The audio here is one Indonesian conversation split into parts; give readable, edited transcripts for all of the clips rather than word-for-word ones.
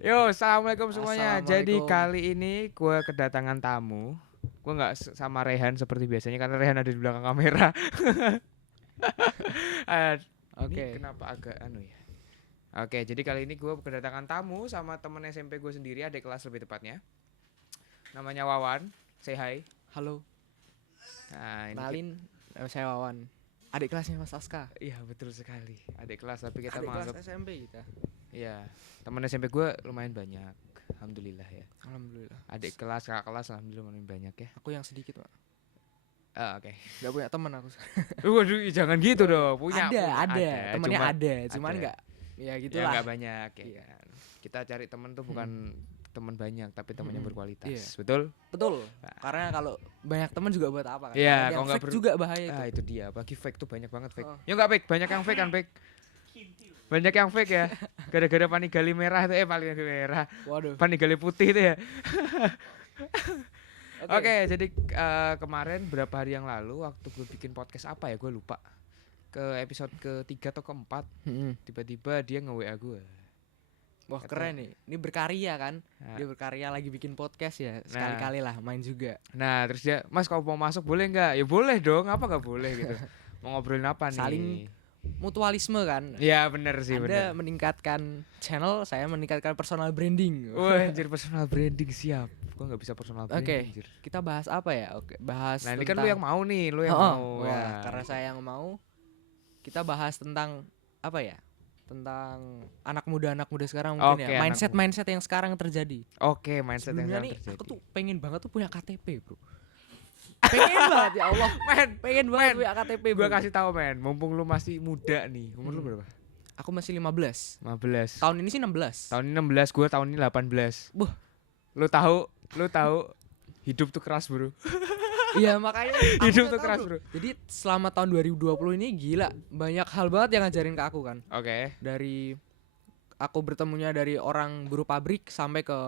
Yo, assalamualaikum semuanya. Jadi Assalamualaikum. kali ini gue kedatangan tamu. Gue nggak sama Rehan seperti biasanya karena Rehan ada di belakang kamera. Ini Oke. kenapa agak anu ya? Oke, jadi kali ini gue kedatangan tamu sama temen SMP gue sendiri, adik kelas lebih tepatnya. Namanya Wawan. Say hi. Halo. Nah, ini Kenalin, nama saya Wawan. Adik kelasnya Mas Aska. iya betul sekali. Adik kelas tapi kita Adik menganggap kelas SMP kita. iya, temen SMP gue lumayan banyak. Alhamdulillah ya. Alhamdulillah. Adik kelas, kakak kelas alhamdulillah lumayan banyak ya. Aku yang sedikit, Pak. Oke. Gak punya teman aku. Waduh, jangan gitu dong. Ada. Temennya Cuma ada. Cuman ada. enggak. Ya Ya gitulah. nggak banyak ya Iya. kan. Kita cari temen tuh bukan teman banyak tapi teman yang berkualitas. Iya. Betul? Betul. Karena kalau banyak teman juga buat apa kan? Iya, Kalau kalau yang nggak fake juga bahaya itu. itu dia. Bagi fake tuh banyak banget fake. Oh. Ya nggak fake, banyak yang fake kan fake. Banyak yang fake ya. Gara-gara Panigale merah tuh Panigale merah. Waduh. Panigale putih itu ya. Oke, jadi kemarin berapa hari yang lalu waktu gue bikin podcast apa ya, gue lupa. Ke episode ketiga atau keempat, tiba-tiba dia nge-WA gue. Wah, keren nih. Ini berkarya kan? Nah. Dia berkarya lagi bikin podcast ya. Sekali-kali lah main juga. Nah, terus dia, "Mas, kalau mau masuk boleh nggak?" Ya boleh dong, apa nggak boleh gitu. Mau ngobrolin apa nih? Saling mutualisme kan. Ya bener sih, Anda bener. meningkatkan channel, saya meningkatkan personal branding. Wah, anjir, personal branding siap. Gua nggak bisa personal branding, Oke, anjir. kita bahas apa ya? Oke, bahas Nah, ini tentang kan lu yang mau nih, lu yang Oh, mau. wah, Ya. karena saya yang mau, kita bahas tentang apa ya? Tentang anak muda sekarang mungkin Oke, ya. anak Mindset yang sekarang terjadi. Oke, mindset yang Sebelumnya sekarang nih, terjadi. aku tuh pengen banget tuh punya KTP, Bro. Pengen banget ya Allah. Pengen banget punya KTP, Gua Bro. kasih tahu, men, mumpung lu masih muda nih. Umur lu berapa? Aku masih 15. 15. Tahun ini sih 16. Tahun ini 16, gua tahun ini 18. Buh. Lu tahu hidup tuh keras, Bro. Iya makanya aku Hidup nggak tuh tahu, keras, bro. Jadi selama tahun 2020 ini gila banyak hal banget yang ngajarin ke aku kan. Oke. Dari aku bertemunya dari orang buruh pabrik sampai ke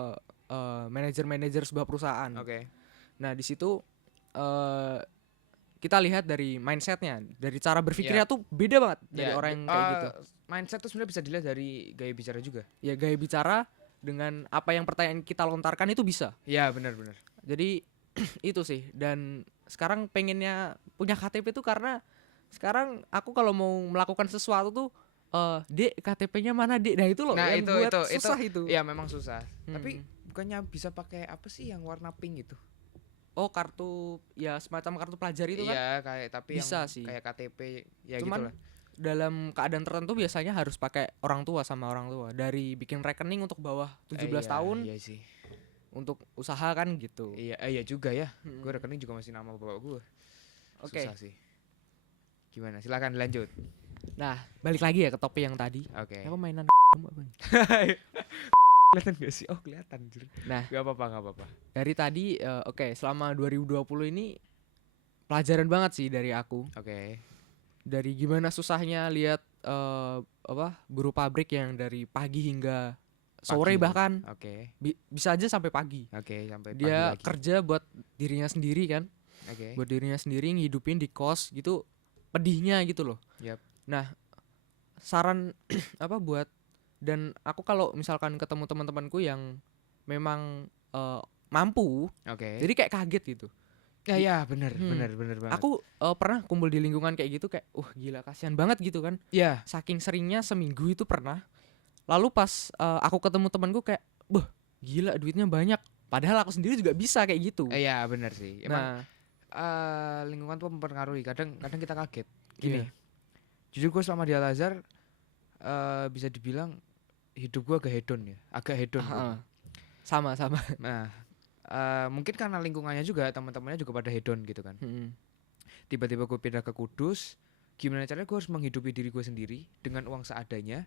manajer sebuah perusahaan. Oke. Nah di situ kita lihat dari mindsetnya, dari cara berpikirnya tuh beda banget dari orang yang kayak gitu. Mindset tuh sebenarnya bisa dilihat dari gaya bicara juga. Ya gaya bicara dengan apa yang pertanyaan kita lontarkan itu bisa. Iya, benar-benar. Jadi itu sih, dan sekarang pengennya punya KTP tuh karena sekarang aku kalau mau melakukan sesuatu tuh Dek, KTP-nya mana, Dek? Nah itu loh Nah, yang buat susah itu. Iya, memang susah. Tapi bukannya bisa pakai apa sih yang warna pink itu? Oh, kartu ya semacam kartu pelajar itu kan? Iya, kayak tapi Bisa yang sih. kayak KTP ya Cuman gitulah. dalam keadaan tertentu biasanya harus pakai orang tua sama orang tua. Dari bikin rekening untuk bawah 17 tahun Iya sih. untuk usaha kan gitu. Iya juga ya. Gue rekening juga masih nama bapak gue. Oke. Susah sih. Gimana? Silakan lanjut. Nah, balik lagi ya ke topik yang tadi. Oke. Aku mainan apa nih? Kelihatan gak sih? Oh, kelihatan. Nah, gak apa-apa. dari tadi oke, selama 2020 ini pelajaran banget sih dari aku. Oke. Dari gimana susahnya lihat buruh pabrik yang dari pagi hingga sore Pagi. bahkan Oke. bisa aja sampai pagi. Oke, sampai pagi Dia lagi. kerja buat dirinya sendiri kan. Oke. Buat dirinya sendiri ngidupin di kos gitu, pedihnya gitu loh. Yap. Nah, saran apa buat, dan aku kalau misalkan ketemu teman-temanku yang memang mampu, Oke. jadi kayak kaget gitu. Ya, benar banget. Aku pernah kumpul di lingkungan kayak gitu kayak gila kasihan banget gitu kan. ya, Saking seringnya seminggu itu pernah. Lalu pas aku ketemu temanku kayak, gila duitnya banyak. Padahal aku sendiri juga bisa kayak gitu. iya benar sih. Emang Nah, lingkungan tuh mempengaruhi. Kadang kita kaget. Gini. iya. Jujur gue selama di Al Azhar bisa dibilang hidup gue agak hedon ya. Agak hedon. Ah, sama. Nah, mungkin karena lingkungannya juga, teman-temannya juga pada hedon gitu kan. Tiba-tiba gue pindah ke Kudus. Gimana caranya gue harus menghidupi diri gue sendiri dengan uang seadanya.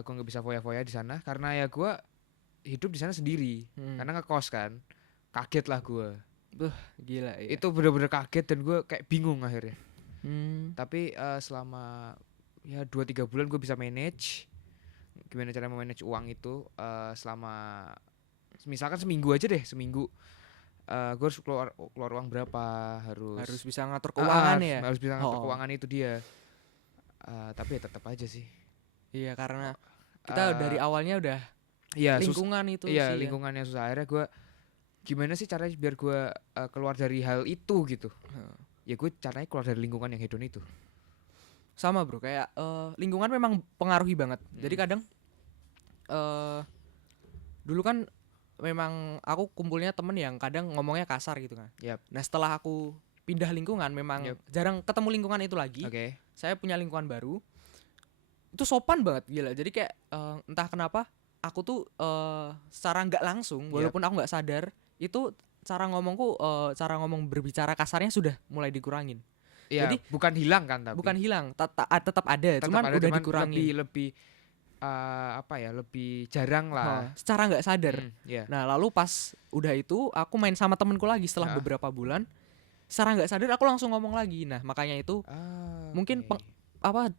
Gue nggak bisa foya-foya di sana karena ya gue hidup di sana sendiri. Karena ngekos kan. Kaget lah gue. Gila ya. Itu bener-bener kaget dan gue kayak bingung akhirnya. Tapi selama ya 2-3 bulan gue bisa manage. Gimana cara memanage uang itu selama misalkan seminggu aja deh, gue harus keluar uang berapa, harus bisa ngatur keuangan ya. harus bisa ngatur keuangan, itu dia. Tapi ya tetap aja sih. Iya, karena kita dari awalnya udah Iya, lingkungan itu iya, sih ya. lingkungannya susah. Akhirnya gue gimana sih caranya biar gue keluar dari hal itu gitu. Ya gue caranya keluar dari lingkungan yang hedon itu. Sama bro, kayak lingkungan memang pengaruhi banget. Jadi kadang eh dulu kan memang aku kumpulnya temen yang kadang ngomongnya kasar gitu kan. Yap. Nah setelah aku pindah lingkungan memang Yap. jarang ketemu lingkungan itu lagi. Oke. Saya punya lingkungan baru. Itu sopan banget gila. Jadi kayak entah kenapa aku tuh secara nggak langsung, walaupun aku nggak sadar, itu cara ngomongku, cara ngomong berbicara kasarnya sudah mulai dikurangin. Iya, Jadi bukan hilang kan tapi. bukan hilang, tetap ada, Tetap cuman ada, udah dikurangin. lebih apa ya, lebih jarang lah. Secara nggak sadar. Iya. Nah lalu pas udah itu aku main sama temenku lagi setelah beberapa bulan, secara nggak sadar aku langsung ngomong lagi. Nah makanya itu mungkin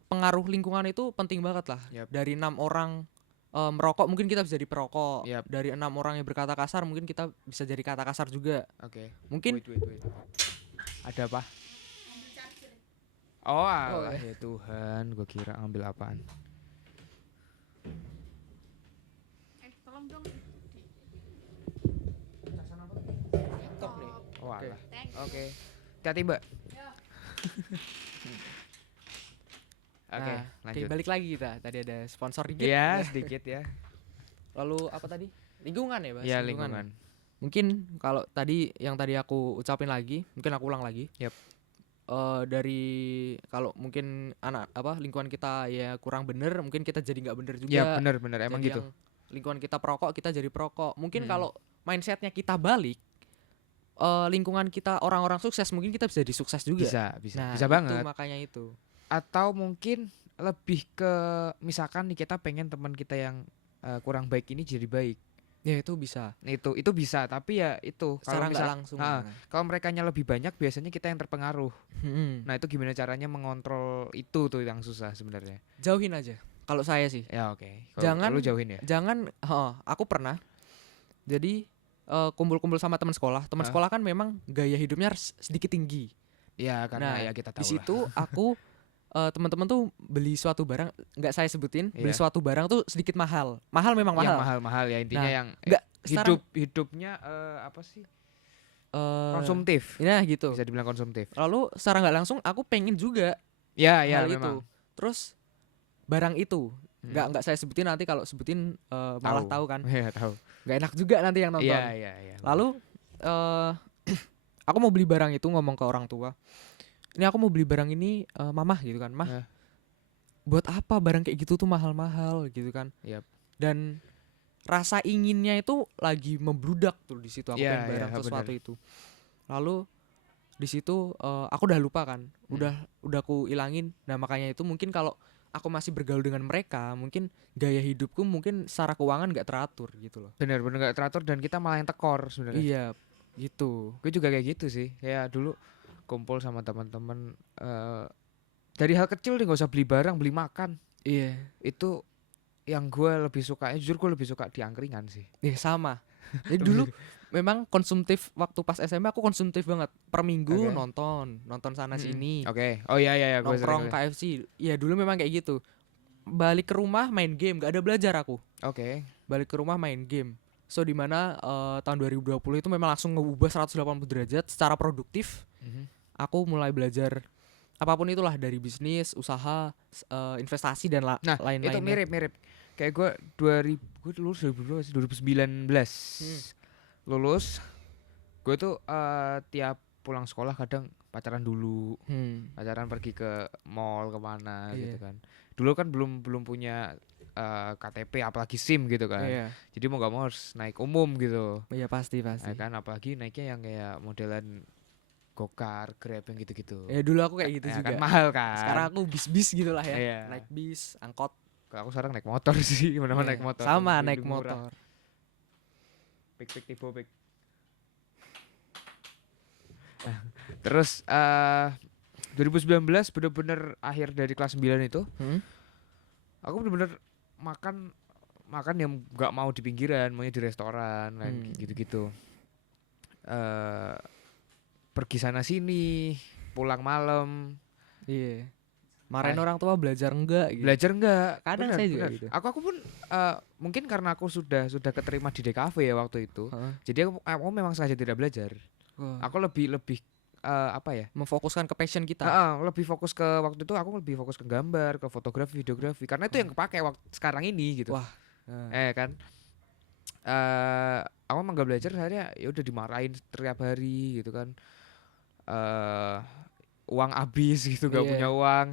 pengaruh lingkungan itu penting banget lah. Yap. Dari 6 orang merokok mungkin kita bisa jadi perokok. Yap. Dari 6 orang yang berkata kasar mungkin kita bisa jadi kata kasar juga. Oke. Mungkin Wait. Ada apa? Oh, alah, ya Tuhan, gue kira ambil apaan. Tolong dong. laptop nih. Oh, Oke. alah. Oke. Hati-hati, Mbak. Oke, Nah, lanjut. balik lagi kita. Tadi ada sponsor dikit. Iya, sedikit ya. Lalu apa tadi? Lingkungan ya, Mas? Iya, lingkungan. Mungkin kalau tadi yang tadi aku ucapin lagi, mungkin aku ulang lagi. Yap. Dari kalau mungkin lingkungan kita ya kurang bener, mungkin kita jadi nggak bener juga. Iya, benar emang Jadi gitu. yang lingkungan kita perokok, kita jadi perokok. Mungkin kalau mindsetnya kita balik, lingkungan kita orang-orang sukses, mungkin kita bisa jadi sukses juga. Bisa Nah, bisa banget. Itu makanya itu. Atau mungkin lebih ke misalkan nih kita pengen teman kita yang kurang baik ini jadi baik. Ya itu bisa. Itu bisa, tapi ya itu Secara nggak langsung. kalau merekanya lebih banyak biasanya kita yang terpengaruh. Nah, itu gimana caranya mengontrol itu tuh yang susah sebenarnya. Jauhin aja. Kalau saya sih. Ya oke. Jangan Lu jauhin ya. Jangan. Aku pernah. Jadi kumpul-kumpul sama teman sekolah. Teman sekolah kan memang gaya hidupnya sedikit tinggi. Ya karena Nah, ya kita tahu di situ aku teman-teman tuh beli suatu barang, nggak saya sebutin, beli Iya. suatu barang tuh sedikit mahal memang yang mahal. mahal ya intinya Nah, yang nggak hidupnya apa sih? Eh, Konsumtif. Nah gitu. Bisa dibilang konsumtif. Lalu secara nggak langsung aku pengen juga Ya hal memang. itu. Terus barang itu nggak saya sebutin, nanti kalau sebutin malah tahu kan. Iya, tahu. Nggak enak juga nanti yang nonton. Iya. Lalu aku mau beli barang itu, ngomong ke orang tua, ini aku mau beli barang ini, mamah gitu kan, mah buat apa barang kayak gitu tuh mahal-mahal gitu kan. Yap. Dan rasa inginnya itu lagi membludak tuh di situ, aku Iya, pengen barang iya, sesuatu bener. itu. Lalu di situ aku udah lupa kan, udah aku ilangin. Nah makanya itu mungkin kalau aku masih bergaul dengan mereka, mungkin gaya hidupku mungkin secara keuangan nggak teratur gitu loh. Bener gak teratur dan kita malah yang tekor sebenarnya. Iya gitu. Gue juga kayak gitu sih. Kayak dulu kumpul sama teman-teman dari hal kecil nih, gak usah beli barang, beli makan. Iya. Itu yang gue lebih suka. Jujur gue lebih suka di angkringan sih. Sama. Jadi dulu memang konsumtif, waktu pas SMA aku konsumtif banget. Per minggu nonton sana sini. Oke. Oh iya gue Nongkrong KFC. Iya dulu memang kayak gitu. Balik ke rumah main game, gak ada belajar aku. Oke. Balik ke rumah main game. So dimana tahun 2020 itu memang langsung ngubah 180 derajat secara produktif. Aku mulai belajar apapun itulah, dari bisnis, usaha, investasi dan lain-lainnya. Itu mirip. Kayak gue lulus 2019. Lulus. Gue tuh tiap pulang sekolah kadang pacaran dulu. Pacaran pergi ke mall kemana gitu kan. Dulu kan belum punya KTP apalagi SIM gitu kan. Jadi mau gak mau harus naik umum gitu. Iya pasti. Nah, kan apalagi naiknya yang kayak modelan Gokar, Grab yang gitu-gitu. Ya dulu aku kayak gitu ya, juga. Kan mahal kan. Sekarang aku bis gitu lah ya. Iya. Naik bis, angkot. Kalau aku sekarang naik motor sih, mana-mana naik motor. Sama Lebih naik murah. motor. Pik tipe pik. Terus 2019 bener-bener akhir dari kelas 9 itu. Aku bener-bener makan yang nggak mau di pinggiran, maunya di restoran kan, gitu-gitu. Pergi sana sini, pulang malam. Iya. Marahin orang tua belajar enggak gitu. Belajar enggak? Kadang Bener, saya juga bener. gitu. Aku pun mungkin karena aku sudah keterima di DKV ya waktu itu. Heeh. Jadi aku memang sengaja tidak belajar. Wah, Aku lebih apa ya? memfokuskan ke passion kita. Lebih fokus ke waktu itu aku lebih fokus ke gambar, ke fotografi, videografi karena itu yang kepake waktu sekarang ini gitu. Wah. Kan. Aku emang gak belajar akhirnya ya udah dimarahin setiap hari gitu kan. Uang habis gitu, gak Iya. punya uang.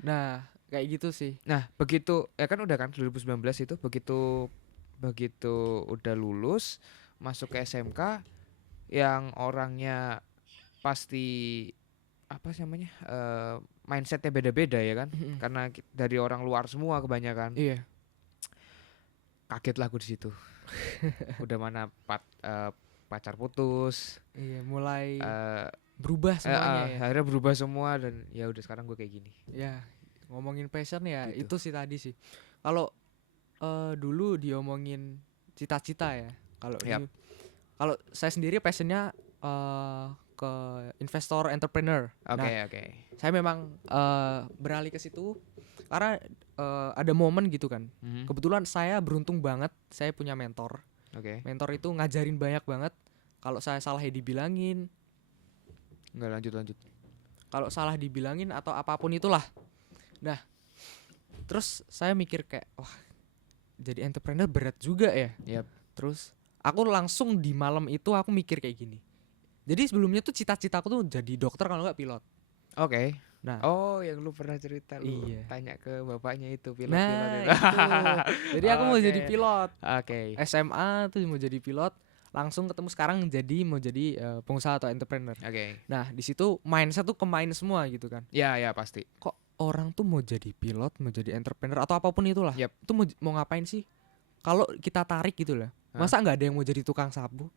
Nah, kayak gitu sih. Nah, begitu ya kan udah kan 2019 itu begitu udah lulus masuk ke SMK yang orangnya pasti apa sih namanya mindsetnya beda-beda ya kan karena dari orang luar semua kebanyakan. Iya. Kaget lah aku di situ. Udah mana pacar putus. Iya, mulai eh, berubah semuanya ya. Akhirnya berubah semua dan ya udah sekarang gue kayak gini. Ya, ngomongin passion ya Gitu. itu sih tadi sih. Kalau dulu diomongin cita-cita ya. Yap. Kalau saya sendiri passionnya ke investor entrepreneur. Oke. Nah, saya memang beralih ke situ karena ada momen gitu kan. Mhm. Kebetulan saya beruntung banget saya punya mentor. Oke. Mentor itu ngajarin banyak banget. Kalau saya salah ya dibilangin, Enggak lanjut. kalau salah dibilangin atau apapun itulah. Nah, terus saya mikir kayak wah, jadi entrepreneur berat juga ya. Yap. Terus aku langsung di malam itu aku mikir kayak gini. Jadi sebelumnya tuh cita-citaku tuh jadi dokter kalau nggak pilot. Oke. Nah, Oh, yang lu pernah cerita lu Iya. tanya ke bapaknya itu pilot nah itu. itu. Jadi aku mau Oke. jadi pilot. Oke. SMA tuh mau jadi pilot, langsung ketemu sekarang mau jadi pengusaha atau entrepreneur. Oke. Nah, di situ mindset tuh kemain semua gitu kan. Ya pasti. Kok orang tuh mau jadi pilot, mau jadi entrepreneur atau apapun itulah. Yap. Itu mau ngapain sih? Kalau kita tarik gitu lah. Masa nggak ada yang mau jadi tukang sapu?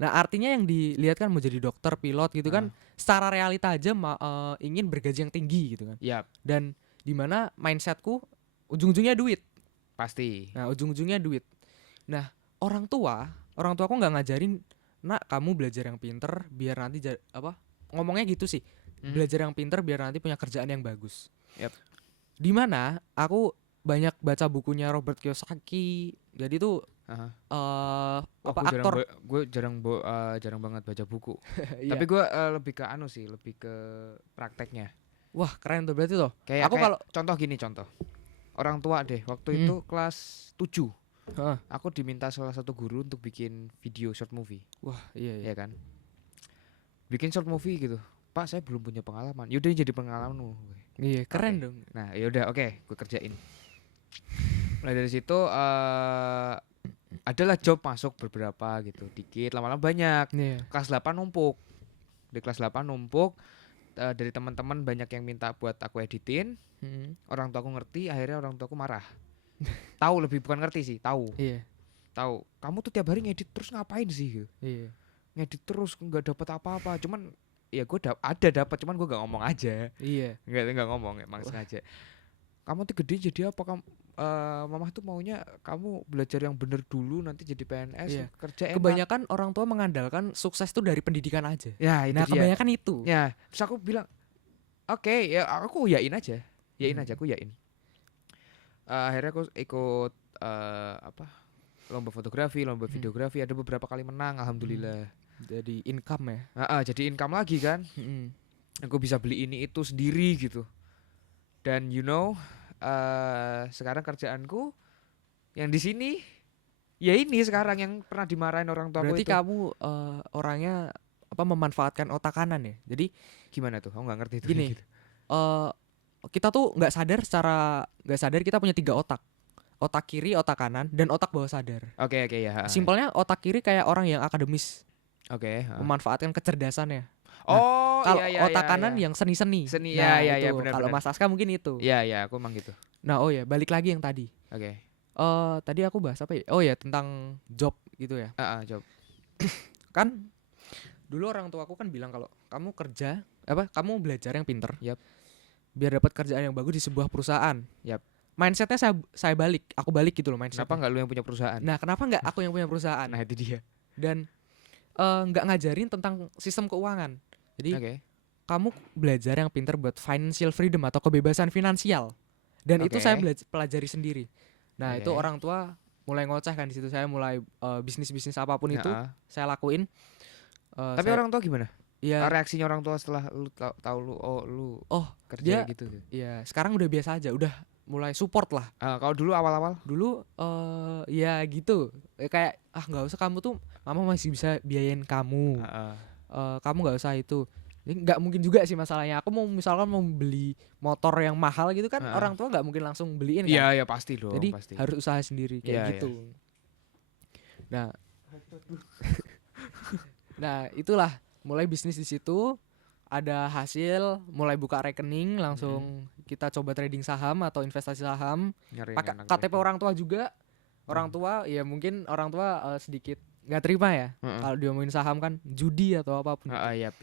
Nah, artinya yang dilihat kan mau jadi dokter, pilot gitu kan. Secara realita aja ingin bergaji yang tinggi gitu kan. Yap, Dan di mana mindsetku ujung-ujungnya duit. pasti. Nah, ujung-ujungnya duit. Nah, orang tuaku nggak ngajarin, "Nak, kamu belajar yang pinter biar nanti ngomongnya gitu sih. Belajar yang pinter biar nanti punya kerjaan yang bagus." Yap. Di mana aku banyak baca bukunya Robert Kiyosaki. Jadi tuh aktor. Gue jarang banget baca buku. Iya. Tapi gue lebih ke lebih ke prakteknya. Wah, keren tuh berarti tuh. Kayak Aku kalau contoh. Orang tua deh, waktu itu kelas 7. Heeh. Aku diminta salah satu guru untuk bikin video short movie. Wah, iya. Ya kan? Bikin short movie gitu. Pak, saya belum punya pengalaman. Yaudah jadi pengalamanmu. Iya, keren Oke. dong. Nah, yaudah oke, gue kerjain. Mulai dari situ adalah job masuk beberapa gitu, dikit lama-lama banyak. Iya. Kelas 8 numpuk. Di kelas 8 numpuk dari teman-teman banyak yang minta buat aku editin. Orang tua aku ngerti, akhirnya orang tua aku marah. Tahu lebih bukan ngerti sih, tahu. Iya. Tahu. Kamu tuh tiap hari ngedit terus ngapain sih? Gitu. Iya. Ngedit terus nggak dapat apa-apa. Cuman ya gue dapat, cuman gue nggak ngomong aja. Iya. Nggak ngomong, emang sengaja. Kamu tuh gede jadi apa? Mama tuh maunya kamu belajar yang bener dulu, nanti jadi PNS, Iya. kerja enak. Kebanyakan orang tua mengandalkan sukses tuh dari pendidikan aja. Ya itu Nah, dia. kebanyakan itu. Ya, terus aku bilang, oke, ya aku yain aja, aku yain. Akhirnya aku ikut lomba fotografi, lomba videografi, ada beberapa kali menang, alhamdulillah. Jadi income ya. Jadi income lagi kan, aku bisa beli ini itu sendiri gitu. Dan sekarang kerjaanku yang di sini, ya ini sekarang yang pernah dimarahin orang tua aku Berarti itu. kamu orangnya memanfaatkan otak kanan ya. Jadi Gimana tuh? Aku nggak ngerti itu. gini, Gitu. kita tuh nggak sadar kita punya 3 otak. Otak kiri, otak kanan, dan otak bawah sadar. Oke ya. Simpelnya otak kiri kayak orang yang akademis, Oke. memanfaatkan kecerdasannya. Oh Kalau iya. otak kanan yang seni-seni. Seni, Nah, ya itu. benar. Kalau Mas Aska mungkin itu. Iya, aku emang gitu. Nah, oh ya, balik lagi yang tadi. Oke. Tadi aku bahas apa ya? Oh ya, tentang job gitu ya. Job. Kan dulu orang tua aku kan bilang kalau kamu kamu belajar yang pinter. Yap. Biar dapat kerjaan yang bagus di sebuah perusahaan. Yap. Mindsetnya aku balik gitu loh mindsetnya. Kenapa nggak lu yang punya perusahaan? Nah, kenapa nggak aku yang punya perusahaan? Nah itu dia. Dan nggak ngajarin tentang sistem keuangan. Jadi Oke. kamu belajar yang pinter buat financial freedom atau kebebasan finansial. Dan itu Oke. saya pelajari sendiri. Nah, itu Oke. orang tua mulai ngoceh kan di situ. Saya mulai bisnis-bisnis apapun itu Heeh. saya lakuin. Tapi Saya orang tua gimana? ya Reaksinya orang tua setelah lu tahu lu oh, kerja dia gitu. ya sekarang udah biasa aja, udah mulai support lah. Kalau dulu awal-awal Dulu ya gitu. Kayak nggak usah, kamu tuh mama masih bisa biayain kamu. heeh. Kamu nggak usah itu. Ini nggak mungkin juga sih masalahnya. Aku mau misalkan mau beli motor yang mahal gitu kan, Heeh. orang tua nggak mungkin langsung beliin kan. Iya, ya pasti dong, Jadi pasti. harus usaha sendiri kayak Iya, gitu. Nah, nah itulah mulai bisnis di situ. Ada hasil, mulai buka rekening, langsung kita coba trading saham atau investasi saham. Nyari yang Pakai enak KTP lagi. orang tua juga. Orang tua ya mungkin orang tua sedikit nggak terima ya Heeh. kalau diomongin saham kan judi atau apapun. Yap.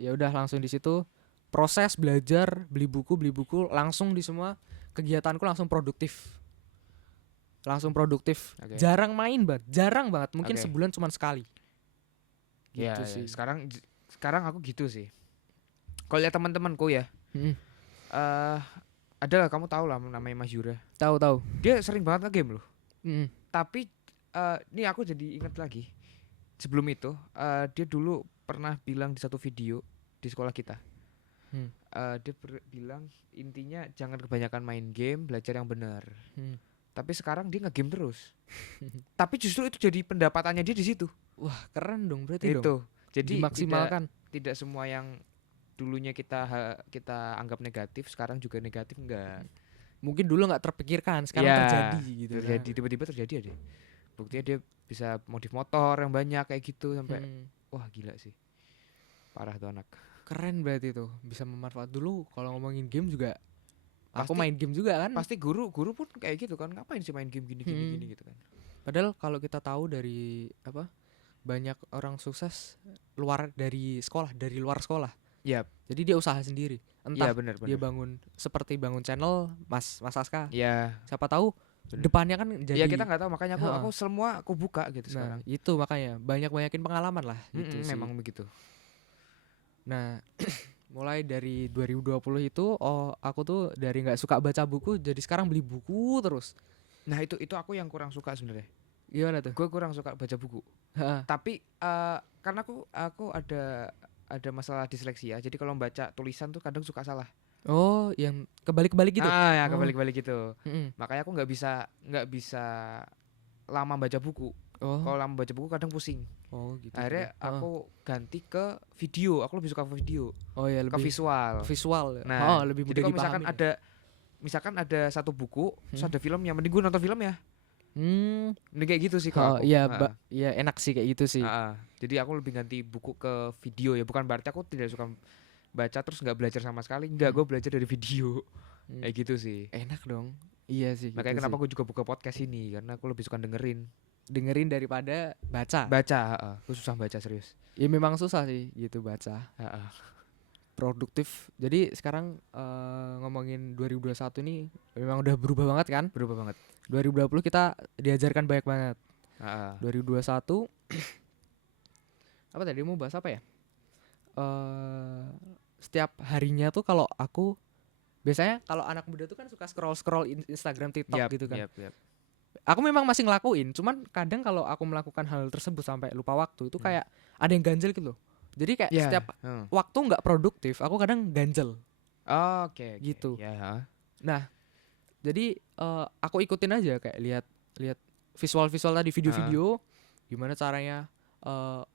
Ya udah langsung di situ proses belajar, beli buku langsung di semua kegiatanku langsung produktif. Oke. Jarang main jarang banget, mungkin Oke. sebulan cuma sekali. Iya, Gitu iya. sih. Sekarang aku gitu sih. Kalau lihat teman-temanku ya, Mm. adalah kamu tahu lah namanya Mas Yura. Tahu. Dia sering banget nge-game loh. Mm. Tapi ini aku jadi ingat lagi. Sebelum itu, dia dulu pernah bilang di satu video di sekolah kita. Dia bilang intinya jangan kebanyakan main game, belajar yang benar. Tapi sekarang dia nge-game terus. Tapi justru itu jadi pendapatannya dia di situ. Wah, keren dong berarti dong. Itu. Jadi Dimaksimalkan. tidak semua yang dulunya kita anggap negatif sekarang juga negatif, enggak. Mungkin dulu nggak terpikirkan, sekarang Ya, terjadi gitu. terjadi tiba-tiba terjadi deh. Buktinya dia bisa modif motor yang banyak kayak gitu sampai wah gila sih. Parah tuh anak. Keren berarti tuh, bisa memanfaat. Dulu kalau ngomongin game juga aku Pasti- main game juga kan. Pasti guru pun kayak gitu kan, ngapain sih main game gini gitu kan. Padahal kalau kita tahu dari banyak orang sukses dari luar sekolah. Yap. Jadi dia usaha sendiri. Iya Entah benar. dia bangun channel Mas Aska. Iya. Siapa tahu Bener. depannya kan jadi. Ya kita nggak tahu, makanya Heeh. aku semua aku buka gitu Nah, sekarang. itu makanya banyakin pengalaman lah gitu sih. Memang begitu. Nah, mulai dari 2020 itu aku tuh dari nggak suka baca buku jadi sekarang beli buku terus. Nah, itu aku yang kurang suka sebenarnya. Gimana tuh? Gue kurang suka baca buku. Heeh. Tapi karena aku ada masalah disleksia. Jadi kalau baca tulisan tuh kadang suka salah. Oh, yang kebalik-balik gitu. Ya Oh. kebalik-balik gitu. Mm-mm. Makanya aku nggak bisa lama baca buku. Oh. Kalau lama baca buku kadang pusing. Oh, gitu. Akhirnya juga. aku ganti ke video. Aku lebih suka ke video, Oh ya ke lebih visual. visual. Nah, lebih jadi mudah kalau dipahami. misalkan ada satu buku, terus ada filmnya, mending gue nonton filmnya. Mending kayak gitu sih kalau aku. Iya, Heeh. iya enak sih kayak gitu sih. Jadi aku lebih ganti buku ke video ya. Bukan berarti aku tidak suka baca terus nggak belajar sama sekali. Enggak, gue belajar dari video. Kayak gitu sih. Enak dong. Iya sih. Makanya gitu kenapa sih. gue juga buka podcast ini, karena aku lebih suka dengerin daripada baca. baca. Gue susah baca serius. Ya memang susah sih gitu baca. Produktif. Jadi sekarang ngomongin 2021 ini memang udah berubah banget kan? Berubah banget. 2020 kita diajarkan banyak banget. 2021 apa tadi mau bahas apa ya? Setiap harinya tuh kalau aku biasanya kalau anak muda tuh kan suka scroll Instagram, TikTok gitu kan. Yap. Aku memang masih ngelakuin, cuman kadang kalau aku melakukan hal tersebut sampai lupa waktu itu kayak ada yang ganjel gitu loh. Jadi kayak setiap waktu nggak produktif, aku kadang ganjel. Oke. Gitu. Ya. Nah, jadi aku ikutin aja kayak lihat visual tadi video-video gimana caranya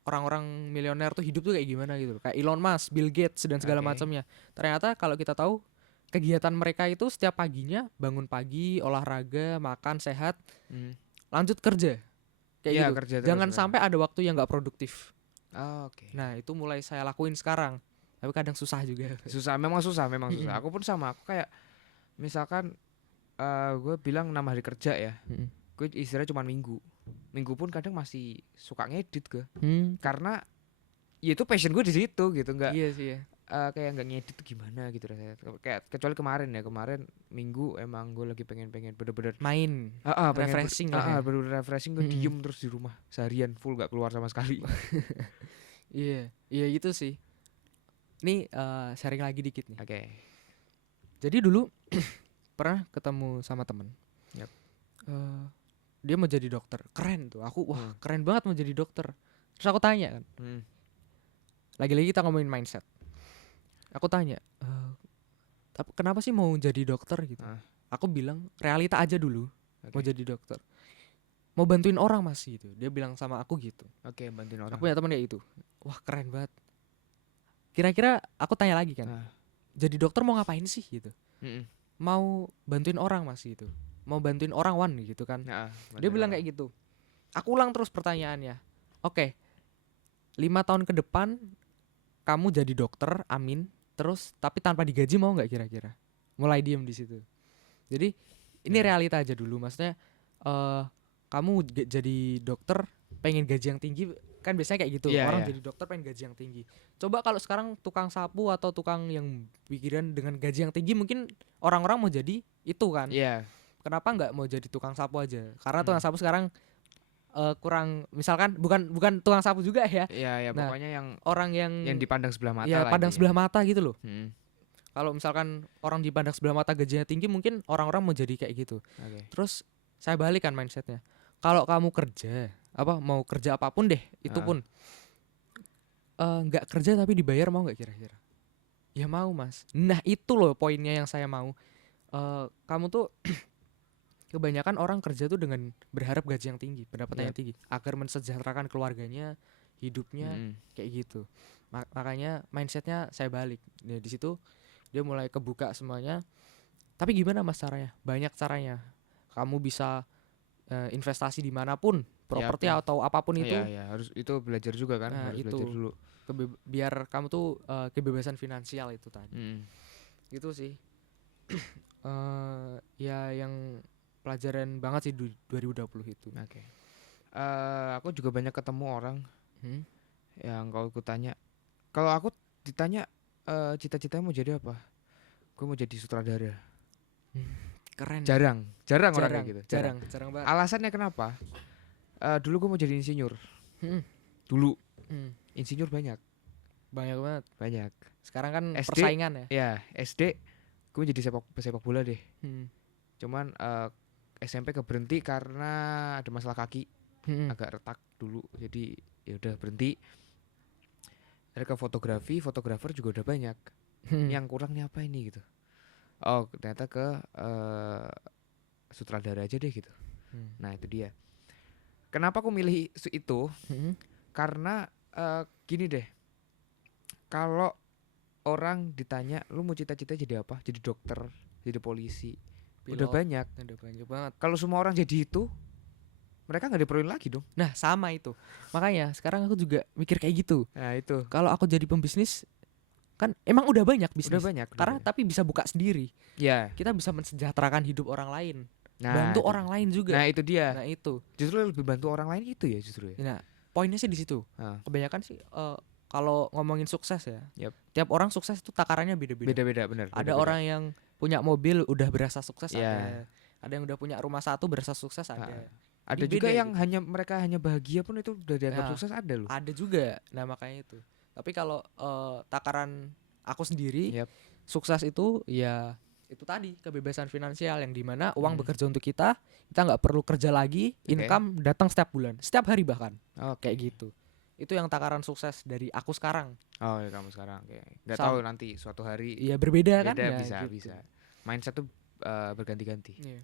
orang-orang miliuner tuh hidup tuh kayak gimana gitu. Kayak Elon Musk, Bill Gates dan segala macamnya. Ternyata kalau kita tahu kegiatan mereka itu setiap paginya bangun pagi, olahraga, makan sehat, lanjut kerja. Kayak gitu. Kerja terus Jangan mereka. sampai ada waktu yang nggak produktif. Oke. Nah, itu mulai saya lakuin sekarang. Tapi kadang susah juga. Memang susah. Aku pun sama. Aku kayak misalkan gue bilang 6 hari kerja ya. Gue istirahat cuma minggu pun kadang masih suka ngedit gue. Karena ya itu passion gue di situ gitu, nggak Iya sih ya. kayak nggak ngedit tuh gimana gitu rasanya. Kayak kecuali kemarin minggu emang gue lagi pengen bener-bener Main. Refreshing lah ya. bener-bener refreshing. Gue diem terus di rumah seharian full gak keluar sama sekali. Iya gitu sih. Nih sharing lagi dikit nih. Oke. Jadi dulu pernah ketemu sama temen. Yap. eh, dia mau jadi dokter. Keren tuh. Aku wah, Hmm. keren banget mau jadi dokter. Terus aku tanya kan. Lagi-lagi kita ngomongin mindset. Aku tanya, tapi kenapa sih mau jadi dokter gitu? Ah. Aku bilang realita aja dulu. Mau Oke. jadi dokter. Mau bantuin orang mas gitu. Dia bilang sama aku gitu. Oke, bantuin orang. Aku punya teman kayak gitu. Wah keren banget. Kira-kira aku tanya lagi kan. Ah. Jadi dokter mau ngapain sih gitu? Mm-mm. Mau bantuin orang mas gitu. Mau bantuin orang Wan gitu kan. Nah, Dia bantuin bilang orang. kayak gitu. Aku ulang terus pertanyaannya. Oke, 5 tahun ke depan kamu jadi dokter, amin. Terus tapi tanpa digaji mau nggak kira-kira? Mulai diem di situ. Jadi ini Hmm. realita aja dulu. Maksudnya kamu jadi dokter pengen gaji yang tinggi kan biasanya kayak gitu. Iya, Orang iya. jadi dokter pengen gaji yang tinggi. Coba kalau sekarang tukang sapu atau tukang yang pikiran dengan gaji yang tinggi mungkin orang-orang mau jadi itu kan. Iya. Kenapa nggak mau jadi tukang sapu aja? Karena Hmm. tukang sapu sekarang kurang misalkan bukan tukang sapu juga ya. Iya, ya Nah, pokoknya yang orang yang dipandang sebelah mata ya lah pandang intinya. sebelah mata gitu loh. Hmm. Kalau misalkan orang dipandang sebelah mata gajinya tinggi mungkin orang-orang mau jadi kayak gitu. Oke. Terus saya balikan mindsetnya. Kalau kamu kerja mau kerja apapun deh itu Ah. pun nggak kerja tapi dibayar mau nggak kira-kira? Ya mau mas. Nah itu loh poinnya yang saya mau. Kamu tuh kebanyakan orang kerja tuh dengan berharap gaji yang tinggi, pendapatan Yap. yang tinggi, agar mensejahterakan keluarganya, hidupnya Mm-mm. kayak gitu. Makanya mindsetnya saya balik. Nah, di situ dia mulai kebuka semuanya. Tapi gimana mas caranya? Banyak caranya. Kamu bisa investasi dimanapun, properti Yap. atau apapun itu. Iya, iya, harus itu belajar juga kan, Nah, harus itu. belajar dulu. Biar kamu tuh kebebasan finansial itu tadi. Mm. Gitu sih. Ya yang pelajaran banget sih 2020 itu. Oke. Aku juga banyak ketemu orang Hmm? yang kalau aku tanya, kalau aku ditanya cita-citanya mau jadi apa? Gue mau jadi sutradara. Keren. Jarang orang kayak gitu. Jarang banget. Alasannya kenapa? Dulu gue mau jadi insinyur. Hmm. Dulu Hmm. insinyur banyak. Banyak. Sekarang kan SD, persaingan ya. Ya, SD gue mau jadi sepak bola deh. Hmm. Cuman SMP keberhenti karena ada masalah kaki, Hmm. agak retak dulu. Jadi ya udah berhenti. Ada ke fotografer juga udah banyak. Hmm. Yang kurang nih apa ini gitu. Oh, ternyata ke sutradara aja deh gitu. Hmm. Nah, itu dia. Kenapa aku milih itu? Hmm. Karena gini deh. Kalau orang ditanya, lu mau cita-cita jadi apa? Jadi dokter, jadi polisi. Udah Pilot. banyak. Udah banyak banget. Kalau semua orang jadi itu, mereka nggak diperluin lagi dong. Nah, sama itu. Makanya sekarang aku juga mikir kayak gitu. Nah, itu. Kalau aku jadi pembisnis kan emang udah banyak bisnis. Udah banyak. Karena tapi bisa buka sendiri. Ya. Kita bisa mensejahterakan hidup orang lain. Nah, Bantu itu. orang lain juga. Nah, itu dia. Nah, itu. Justru lebih bantu orang lain itu ya justru ya. Nah, poinnya sih di situ. Ah. Kebanyakan sih kalau ngomongin sukses ya. Yap. Tiap orang sukses itu takarannya beda-beda. Beda-beda benar. Ada beda-beda. orang yang punya mobil udah berasa sukses Iya. ada. Ada yang udah punya rumah satu berasa sukses ada. Ada Jadi juga beda yang mereka hanya bahagia pun itu udah dianggap Nah, sukses ada loh. Ada juga. Nah, makanya itu. Tapi kalau takaran aku sendiri, Yap. sukses itu ya itu tadi kebebasan finansial yang dimana uang Hmm. bekerja untuk kita nggak perlu kerja lagi, Oke. income datang setiap bulan, setiap hari bahkan Oke. kayak gitu. Itu yang takaran sukses dari aku sekarang. Oh, ya kamu sekarang kayak nggak Sam- tahu nanti suatu hari Iya berbeda kan beda ya, bisa gitu. bisa. Mindset tuh berganti-ganti. Iya.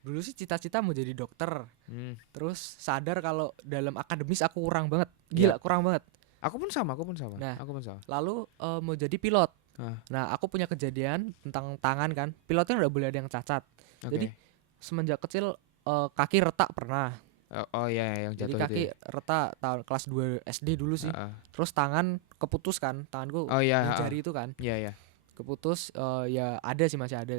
Dulu sih cita-cita mau jadi dokter, Hmm. terus sadar kalau dalam akademis aku kurang banget, gila kurang banget. Aku pun sama. Nah. Aku pun sama. Lalu mau jadi pilot. Ah. Nah, aku punya kejadian tentang tangan kan. Pilotnya udah boleh ada yang cacat. Oke. Jadi semenjak kecil kaki retak pernah. Oh ya yang Jadi jatuh kaki itu. Ya. retak tahun kelas 2 SD dulu sih. Heeh. Terus tangan keputus kan. Tanganku Oh iya. yang heeh. jari itu kan Iya. keputus, ya ada sih masih ada.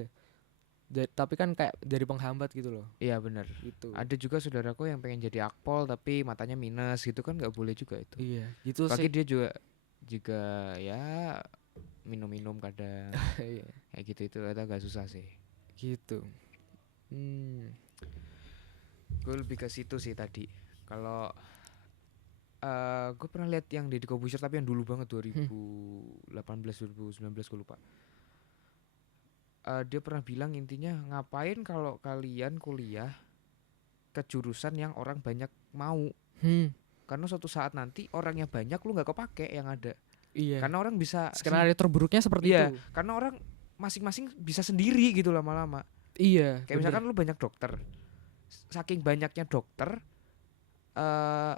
Tapi kan kayak jadi penghambat gitu loh. Iya benar. Gitu. Ada juga saudaraku yang pengen jadi akpol tapi matanya minus gitu kan nggak boleh juga itu. Iya, gitu Apalagi sih. dia juga ya minum-minum kadang Iya, kayak gitu itu agak susah sih. gitu. Gue lebih ke situ sih tadi. Kalau gue pernah lihat yang Deddy Corbuzier tapi yang dulu banget 2018 2019 gue lupa. Dia pernah bilang intinya ngapain kalau kalian kuliah ke jurusan yang orang banyak mau. Karena suatu saat nanti orangnya banyak lu nggak kepake yang ada. Iya. Karena orang bisa Skenario terburuknya seperti iya, itu. karena orang masing-masing bisa sendiri gitu lama-lama. Iya. Kayak misalkan lu banyak dokter. Saking banyaknya dokter,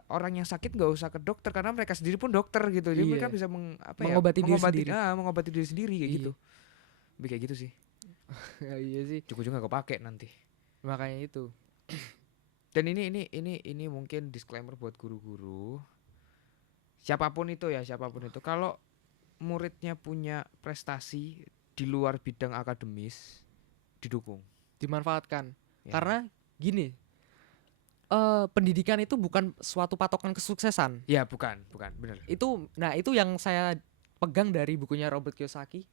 orang yang sakit nggak usah ke dokter karena mereka sendiri pun dokter gitu. Jadi Iya. mereka bisa Mengobati diri sendiri. mengobati diri sendiri kayak Iya. gitu. Lebih kayak gitu sih. Iya sih. Cukup-cukup nggak kepake nanti. Makanya itu. Dan ini mungkin disclaimer buat guru-guru. Siapapun itu. Kalau muridnya punya prestasi di luar bidang akademis, didukung. Dimanfaatkan. Ya. Karena gini. Pendidikan itu bukan suatu patokan kesuksesan. Ya bukan, benar. Itu yang saya pegang dari bukunya Robert Kiyosaki.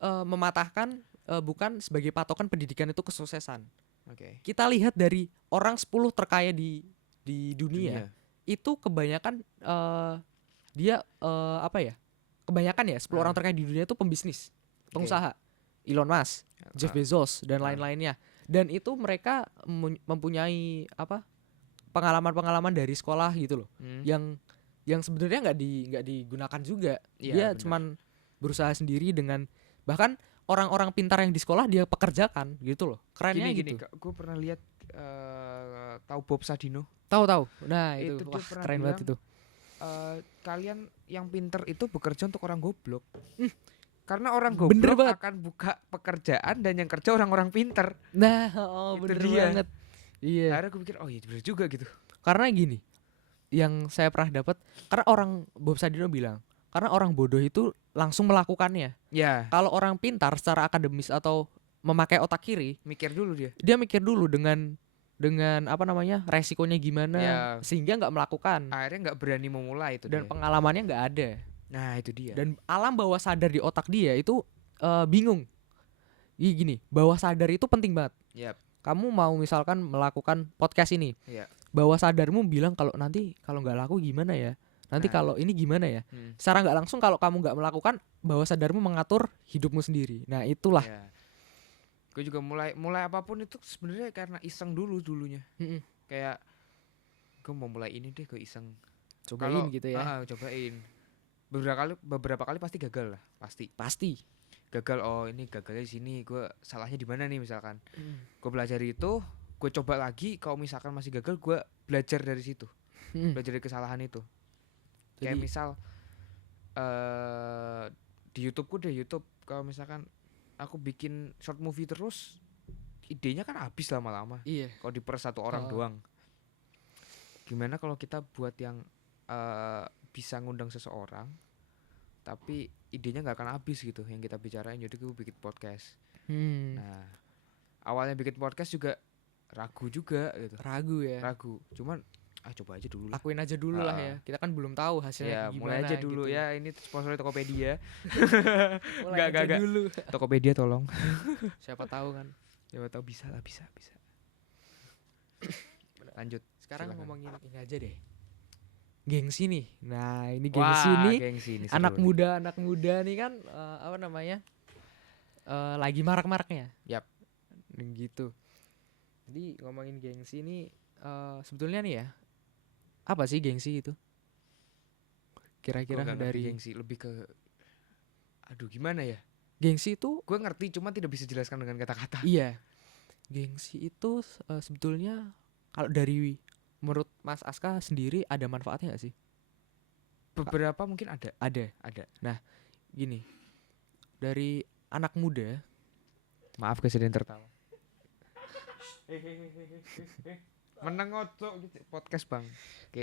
Mematahkan bukan sebagai patokan pendidikan itu kesuksesan. Oke. Kita lihat dari orang 10 terkaya di dunia. Itu kebanyakan dia kebanyakan ya 10 orang terkaya di dunia itu pembisnis, pengusaha. Elon Musk, Jeff Bezos dan lain-lainnya. Dan itu mereka mempunyai pengalaman-pengalaman dari sekolah gitu loh. Yang sebenarnya nggak digunakan juga. Dia cuman berusaha sendiri dengan bahkan orang-orang pintar yang di sekolah dia pekerjakan gitu loh. Kerennya Gini, gitu. gue pernah lihat tahu Bob Sadino. Tahu. Nah, Itu itu dia wah, pernah keren bilang, banget itu. Kalian yang pinter itu bekerja untuk orang goblok. Karena orang Bener goblok banget. akan buka pekerjaan dan yang kerja orang-orang pinter. Nah, Itu bener dia. banget. Iya. Akhirnya gue pikir, oh iya bener juga gitu. Karena gini, yang saya pernah dapat, karena Bob Sadino bilang, karena orang bodoh itu langsung melakukannya. Ya, Kalau orang pintar secara akademis atau memakai otak kiri, mikir dulu dia. dia mikir dulu dengan resikonya gimana, Ya. sehingga nggak melakukan. Akhirnya nggak berani memulai itu Dan dia. pengalamannya nggak ada. Nah itu dia. Dan alam bawah sadar di otak dia itu bingung. Gini, bawah sadar itu penting banget. Yap. Kamu mau misalkan melakukan podcast ini, Iya. bawah sadarmu bilang kalau nanti kalau nggak laku gimana ya, nanti Nah. kalau ini gimana ya. Secara nggak langsung kalau kamu nggak melakukan, bawah sadarmu mengatur hidupmu sendiri. Nah itulah. Ya. Gue juga mulai apapun itu sebenarnya karena iseng dulunya. Kayak gue mau mulai ini deh, gue iseng. Cobain gitu ya. Cobain. Beberapa kali pasti gagal lah, pasti. Gagal, oh ini gagalnya di sini, gue salahnya di mana nih misalkan. Gue belajar itu, gue coba lagi, kalau misalkan masih gagal, gue belajar dari situ. Belajar dari kesalahan itu. Kayak misal di YouTube, kalau misalkan aku bikin short movie terus, idenya kan habis lama-lama. Iya. Kalau diperes satu orang doang. Gimana kalau kita buat yang bisa ngundang seseorang, tapi idenya nggak akan habis gitu yang kita bicarain. Jadi gue bikin podcast. Nah, awalnya bikin podcast juga ragu juga gitu. Ragu. Cuman coba aja dulu lah. Lakuin aja dulu lah ya. Kita kan belum tahu hasilnya Ya, gimana. mulai aja dulu gitu. ya. Ini sponsornya Tokopedia. Mulai aja Enggak. dulu. Tokopedia tolong. Siapa tahu kan. Siapa tahu bisa. Lanjut. Sekarang Silakan. ngomongin ini aja deh. Gengsi nih. Nah, ini Wah, gengsi nih. gengsi ini seru Anak nih. muda nih kan lagi marak-maraknya. Yap. Gitu. Jadi ngomongin gengsi ini sebetulnya nih ya. Apa sih gengsi itu? Kira-kira Gua nggak ngerti dari gengsi, lebih ke gimana ya? gengsi itu Gue ngerti cuma tidak bisa jelaskan dengan kata-kata. iya. Gengsi itu sebetulnya kalau dari menurut Mas Aska sendiri ada manfaatnya gak sih? Beberapa mungkin ada. Ada. Nah, gini. Dari anak muda, Maaf kesedihan tertawa. Meneng ngocok gitu podcast bang.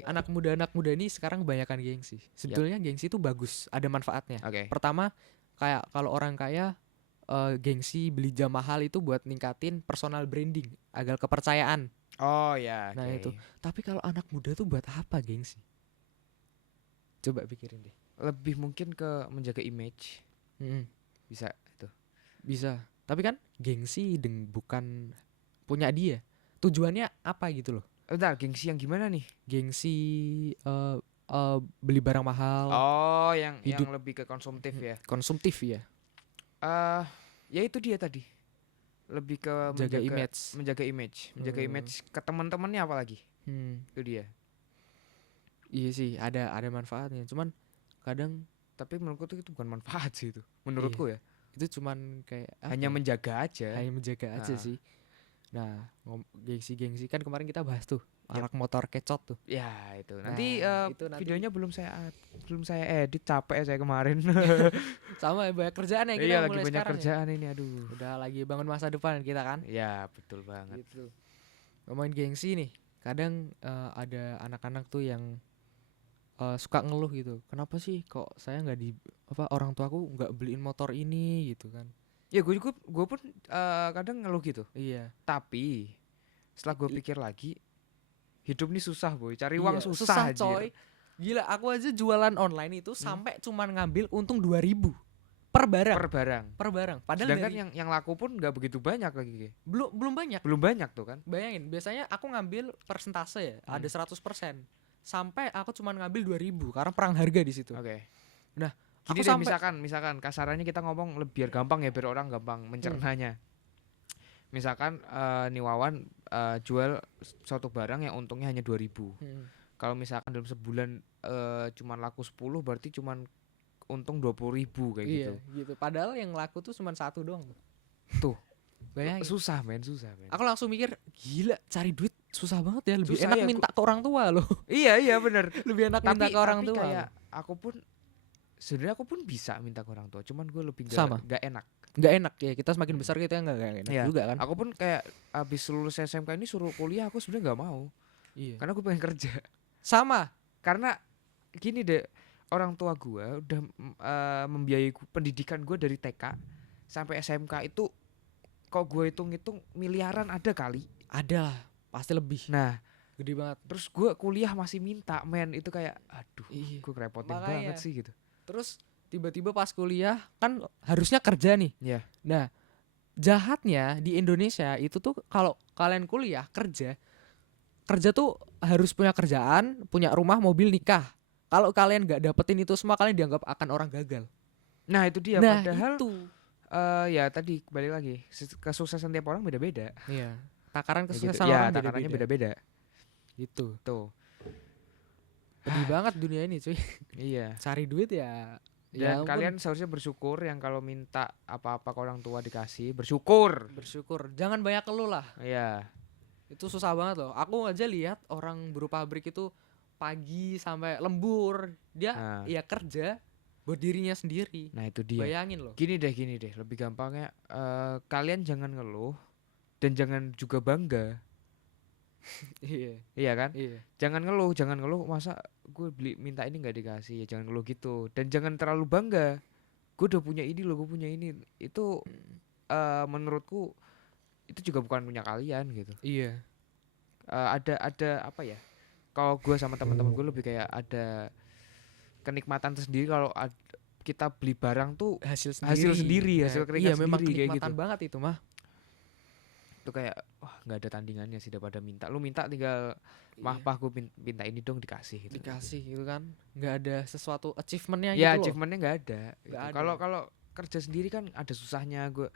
anak muda ini sekarang kebanyakan gengsi. Sebetulnya gengsi itu bagus, ada manfaatnya. Oke. Pertama, kayak kalau orang kaya gengsi beli jam mahal itu buat ningkatin personal branding, agar kepercayaan. Oh ya. Nah, oke. itu. Tapi kalau anak muda tuh buat apa gengsi? Coba pikirin deh. Lebih mungkin ke menjaga image. Bisa itu. Bisa. Tapi kan gengsi bukan punya dia. Tujuannya apa gitu loh? Bentar, gengsi yang gimana nih? Gengsi beli barang mahal, Oh, yang hidup- lebih ke konsumtif ya. konsumtif ya. Ya itu dia tadi. lebih ke Jaga menjaga image ke teman-temannya apalagi. Itu dia. Iya sih, ada manfaatnya. Cuman kadang Tapi menurutku itu bukan manfaat sih itu. Menurutku ya. itu cuman kayak Hanya menjaga aja. hanya menjaga aja Nah. sih. Nah, gengsi kan kemarin kita bahas tuh anak motor kecot tuh. Ya itu. Nah, Nanti, itu nanti- videonya belum saya edit, capek saya kemarin. Sama banyak kerjaan ya kita Iya, lagi mulai banyak sekarang kerjaan ini, aduh. ya. Udah lagi bangun masa depan kita kan. Ya, betul banget. Gitu. Ngomongin gengsi nih, kadang ada anak-anak tuh yang suka ngeluh gitu. Kenapa sih kok saya nggak orang tuaku nggak beliin motor ini gitu kan? Ya gue pun kadang ngeluh gitu. Iya. Tapi setelah gue pikir lagi, hidup nih susah boy, cari Iya, uang susah, coy. anjir. Gila, aku aja jualan online itu sampai cuman ngambil untung 2.000 per barang. Per barang. Padahal Sedangkan dari yang laku pun nggak begitu banyak lagi. Ki. belum banyak. Belum banyak tuh kan. Bayangin, biasanya aku ngambil persentase ya, ada 100%. Sampai aku cuman ngambil 2.000 karena perang harga di situ. Oke. Nah, Gini aku deh, misalkan kasarannya kita ngomong biar gampang ya, biar orang gampang mencernanya. Misalkan nih Wawan jual suatu barang yang untungnya hanya 2.000. Kalau misalkan dalam sebulan cuman laku 10, berarti cuman untung 20.000 kayak Iya, gitu. gitu. Padahal yang laku tuh cuman 1 doang. Tuh. Bayangin. Susah men. Aku langsung mikir, gila, cari duit susah banget ya, lebih Susah enak ya, minta ke orang tua loh. Iya bener. Lebih enak minta ke orang tua. Kayak sebenarnya aku pun bisa minta ke orang tua, cuman gue lebih Sama. gak enak. Nggak enak ya, kita semakin besar kita nggak enak Iya. juga kan. Aku pun kayak abis lulus SMK ini suruh kuliah, aku sebenarnya nggak mau, Iya. karena gue pengen kerja. Sama. Karena gini deh, orang tua gue udah membiayai pendidikan gue dari TK sampai SMK itu, kok gue hitung-hitung miliaran ada kali. Ada lah, pasti lebih. Nah, Gede banget. terus gue kuliah masih minta, men, itu kayak aduh, Iya. gue kerepotin Makanya. banget sih gitu. Terus tiba-tiba pas kuliah kan harusnya kerja nih. Iya. Nah, jahatnya di Indonesia itu tuh kalau kalian kuliah kerja tuh harus punya kerjaan, punya rumah, mobil, nikah. Kalau kalian nggak dapetin itu semua, kalian dianggap akan orang gagal. Nah itu dia, Nah, padahal itu. ya tadi balik lagi, kesuksesan tiap orang beda-beda. Iya. Takaran Kayak gitu. kesuksesan Ya, orang takarannya beda-beda. Gitu. Tuh. Pedih banget dunia ini, cuy. Iya. Cari duit ya. Dan ampun. kalian seharusnya bersyukur, yang kalau minta apa-apa ke orang tua dikasih, bersyukur. Bersyukur. Jangan banyak keluh lah. Iya. Itu susah banget loh. Aku aja lihat orang buruh pabrik itu pagi sampai lembur. Dia Nah. ya kerja buat dirinya sendiri. Nah itu dia. Bayangin loh. Gini deh, lebih gampangnya kalian jangan ngeluh dan jangan juga bangga. Iya. Iya kan? Iya. Jangan ngeluh, masa gue minta ini nggak dikasih, ya jangan ngeluh gitu. Dan jangan terlalu bangga. Gue udah punya ini loh, gue punya ini. Itu menurutku itu juga bukan punya kalian gitu. Iya. Ada apa ya? Kalau gue sama teman-teman gue lebih kayak ada kenikmatan tersendiri kalau kita beli barang tuh Hasil sendiri, hasil keringat iya, memang sendiri, kayak kenikmatan gitu. banget itu mah. Itu kayak wah nggak ada tandingannya sih daripada minta. Lu minta tinggal pah gue minta ini dong, dikasih gitu. Dikasih gitu kan. Nggak ada sesuatu achievementnya Ya gitu loh. achievementnya nggak ada. Gitu. Nggak ada. Kalau kerja sendiri kan ada susahnya, gue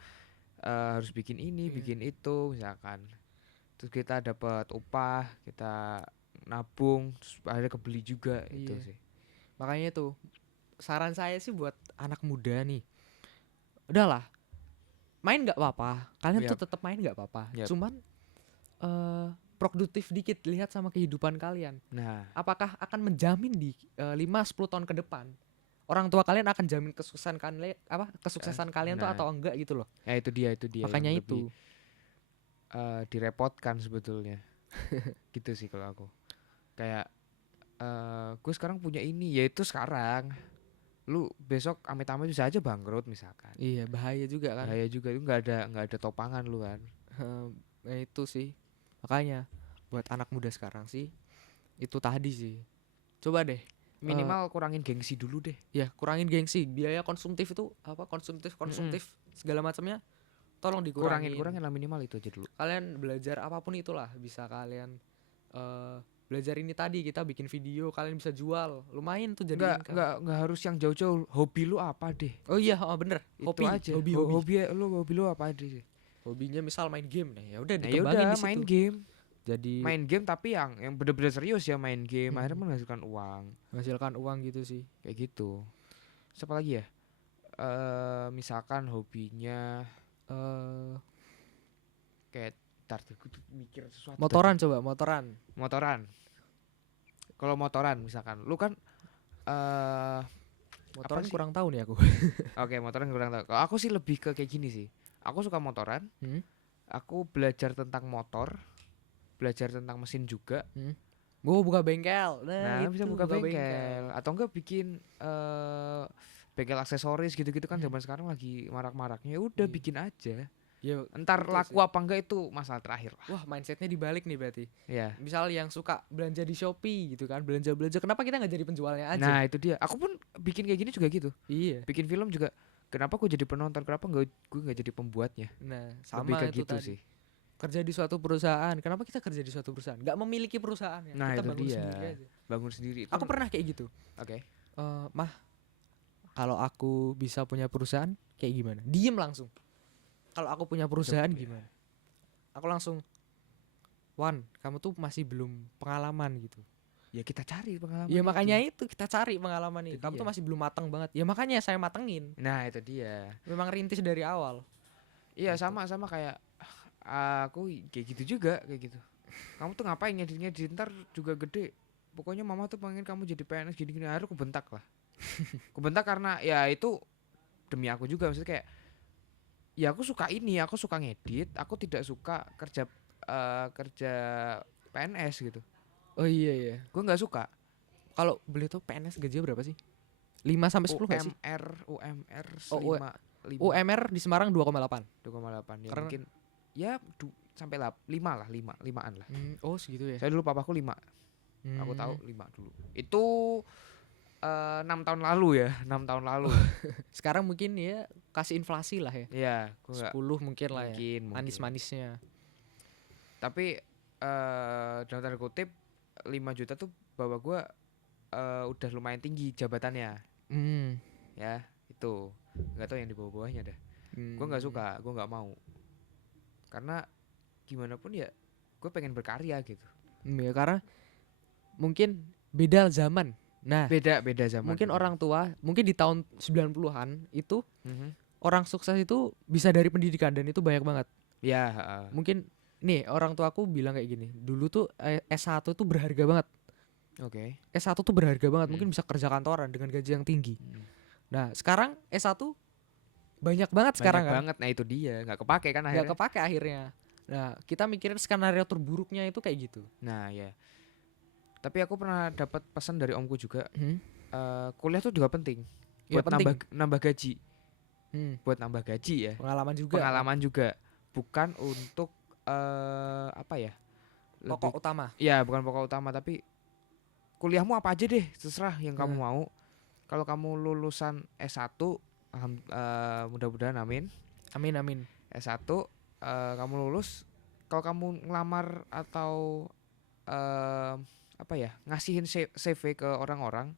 harus bikin ini, Iya. bikin itu misalkan. Terus kita dapat upah, kita nabung, terus ada kebeli juga itu Iya. sih. Makanya itu saran saya sih buat anak muda nih. Udahlah. Main nggak apa-apa. Kalian tuh Yap. tetap main nggak apa-apa. Yap. Cuman produktif dikit, lihat sama kehidupan kalian. Nah, Apakah akan menjamin di 5-10 tahun ke depan orang tua kalian akan jamin kesuksesan kalian tuh nah. atau enggak gitu loh. ya itu dia Makanya yang itu. lebih, direpotkan sebetulnya. Gitu sih kalau aku. Kayak gue sekarang punya ini, yaitu sekarang. Lu besok amit-amit bisa aja bangkrut misalkan. Iya, bahaya juga kan. Bahaya juga, itu nggak ada topangan lu kan. Ya itu sih. Makanya buat anak muda sekarang sih itu tadi sih. Coba deh Minimal kurangin gengsi dulu deh. ya kurangin gengsi, biaya konsumtif itu apa konsumtif segala macamnya tolong dikurangin. Kurangin lah, minimal itu aja dulu. Kalian belajar apapun itulah, bisa kalian belajar ini tadi, kita bikin video kalian bisa jual, lumayan tuh jadi income. Nggak harus yang jauh-jauh. Hobi lu apa deh? Oh iya, bener, Itu aja. hobi. Hobi lu apa deh sih? Hobinya misal main game nih, ya udah Nah dikembangin yaudah di situ. main game. Jadi Main game tapi yang bener-bener serius ya main game. Hmm. Akhirnya menghasilkan uang. menghasilkan uang gitu sih. Kayak gitu. Siapa lagi ya? Misalkan hobinya Eh kayak tar gue tuh mikir sesuatu. motoran coba, motoran. Motoran. Kalau motoran misalkan lu kan Motoran sih? kurang tahu nih aku. oke, motoran kurang tahu. Kalau aku sih lebih ke kayak gini sih. Aku suka motoran. Aku belajar tentang motor, belajar tentang mesin juga. Gue buka bengkel. Nah, bisa itu, buka bengkel atau enggak bikin bengkel aksesoris gitu-gitu kan zaman sekarang lagi marak-maraknya. Ya udah Iya. bikin aja. Ya, Entar betul laku sih. apa enggak itu masalah terakhir lah. Wah, mindsetnya dibalik nih berarti. Ya. Misal yang suka belanja di Shopee gitu kan, belanja kenapa kita nggak jadi penjualnya aja? Nah, itu dia. Aku pun bikin kayak gini juga gitu. Iya. Bikin film juga. Kenapa aku jadi penonton? Kenapa gue nggak jadi pembuatnya? Nah, Lebih sama kayak itu gitu tadi. sih. Kerja di suatu perusahaan. Kenapa kita kerja di suatu perusahaan? Nggak memiliki perusahaan ya. Nah, kita itu bangun dia. sendiri aja. Bangun sendiri itu. Aku pernah kayak gitu. Oke. Mah, kalau aku bisa punya perusahaan kayak gimana? Diem langsung. Kalau aku punya perusahaan Coba ya. gimana? Aku langsung, Wan, kamu tuh masih belum pengalaman gitu. Ya kita cari pengalaman. Ya itu. makanya itu kita cari pengalaman Itu itu. Kamu dia. tuh masih belum matang banget. Ya makanya saya matengin. Nah, itu dia. Memang rintis dari awal. Iya, Gitu. sama kayak aku kayak gitu juga kayak gitu. Kamu tuh ngapain ngedit ntar juga gede. Pokoknya mama tuh pengen kamu jadi PNS gini-gini. Akhirnya aku bentak lah. Aku bentak karena ya itu demi aku juga, maksudnya kayak ya aku suka ini, aku suka ngedit, aku tidak suka kerja PNS gitu. Oh iya iya. Gue nggak suka. Kalau beli tuh PNS gajinya berapa sih? 5 sampai 10 gak sih? UMR Oh, 5 UMR di Semarang 2,8. 2,8 ya. Karena- Mungkin ya sampai 5 lah, 5-an lah. Oh segitu ya. Saya dulu papaku 5. Aku tahu 5 dulu. Itu 6 tahun lalu ya, 6 tahun lalu. Sekarang mungkin ya kasih inflasi lah ya. Iya, gua enggak 10 mungkin lah ya. mungkin. Manis-manisnya. Tapi dalam tanda kutip 5 juta tuh bapak gua udah lumayan tinggi jabatannya. Ya, itu. Enggak tahu yang di bawah-bawahnya dah. Gua enggak suka, gua enggak mau. Karena gimana pun ya gue pengen berkarya gitu. Ya karena mungkin beda zaman. Nah, Beda zaman. mungkin orang tua, mungkin di tahun 90-an itu Mhm. orang sukses itu bisa dari pendidikan dan itu banyak banget. Ya, heeh. Mungkin nih orang tuaku bilang kayak gini, dulu tuh S1 tuh berharga banget. Oke. S1 tuh berharga banget, mungkin bisa kerja kantoran dengan gaji yang tinggi. Nah, sekarang S1 banyak banget sekarang Banyak kan. banget. Nah, itu dia, nggak kepake kan akhirnya. Nggak kepake akhirnya. Nah, kita mikirin skenario terburuknya itu kayak gitu. Nah, ya. Tapi aku pernah dapat pesan dari omku juga, Hmm. kuliah tuh juga penting Ya, buat penting. nambah gaji, Hmm. buat nambah gaji ya. Pengalaman juga. Pengalaman juga, bukan untuk apa ya? Pokok utama. Ya, bukan pokok utama, tapi kuliahmu apa aja deh, terserah yang kamu mau. Kalau kamu lulusan S1, mudah-mudahan amin. Amin. S1 kamu lulus, kalau kamu ngelamar atau apa ya, ngasihin CV ke orang-orang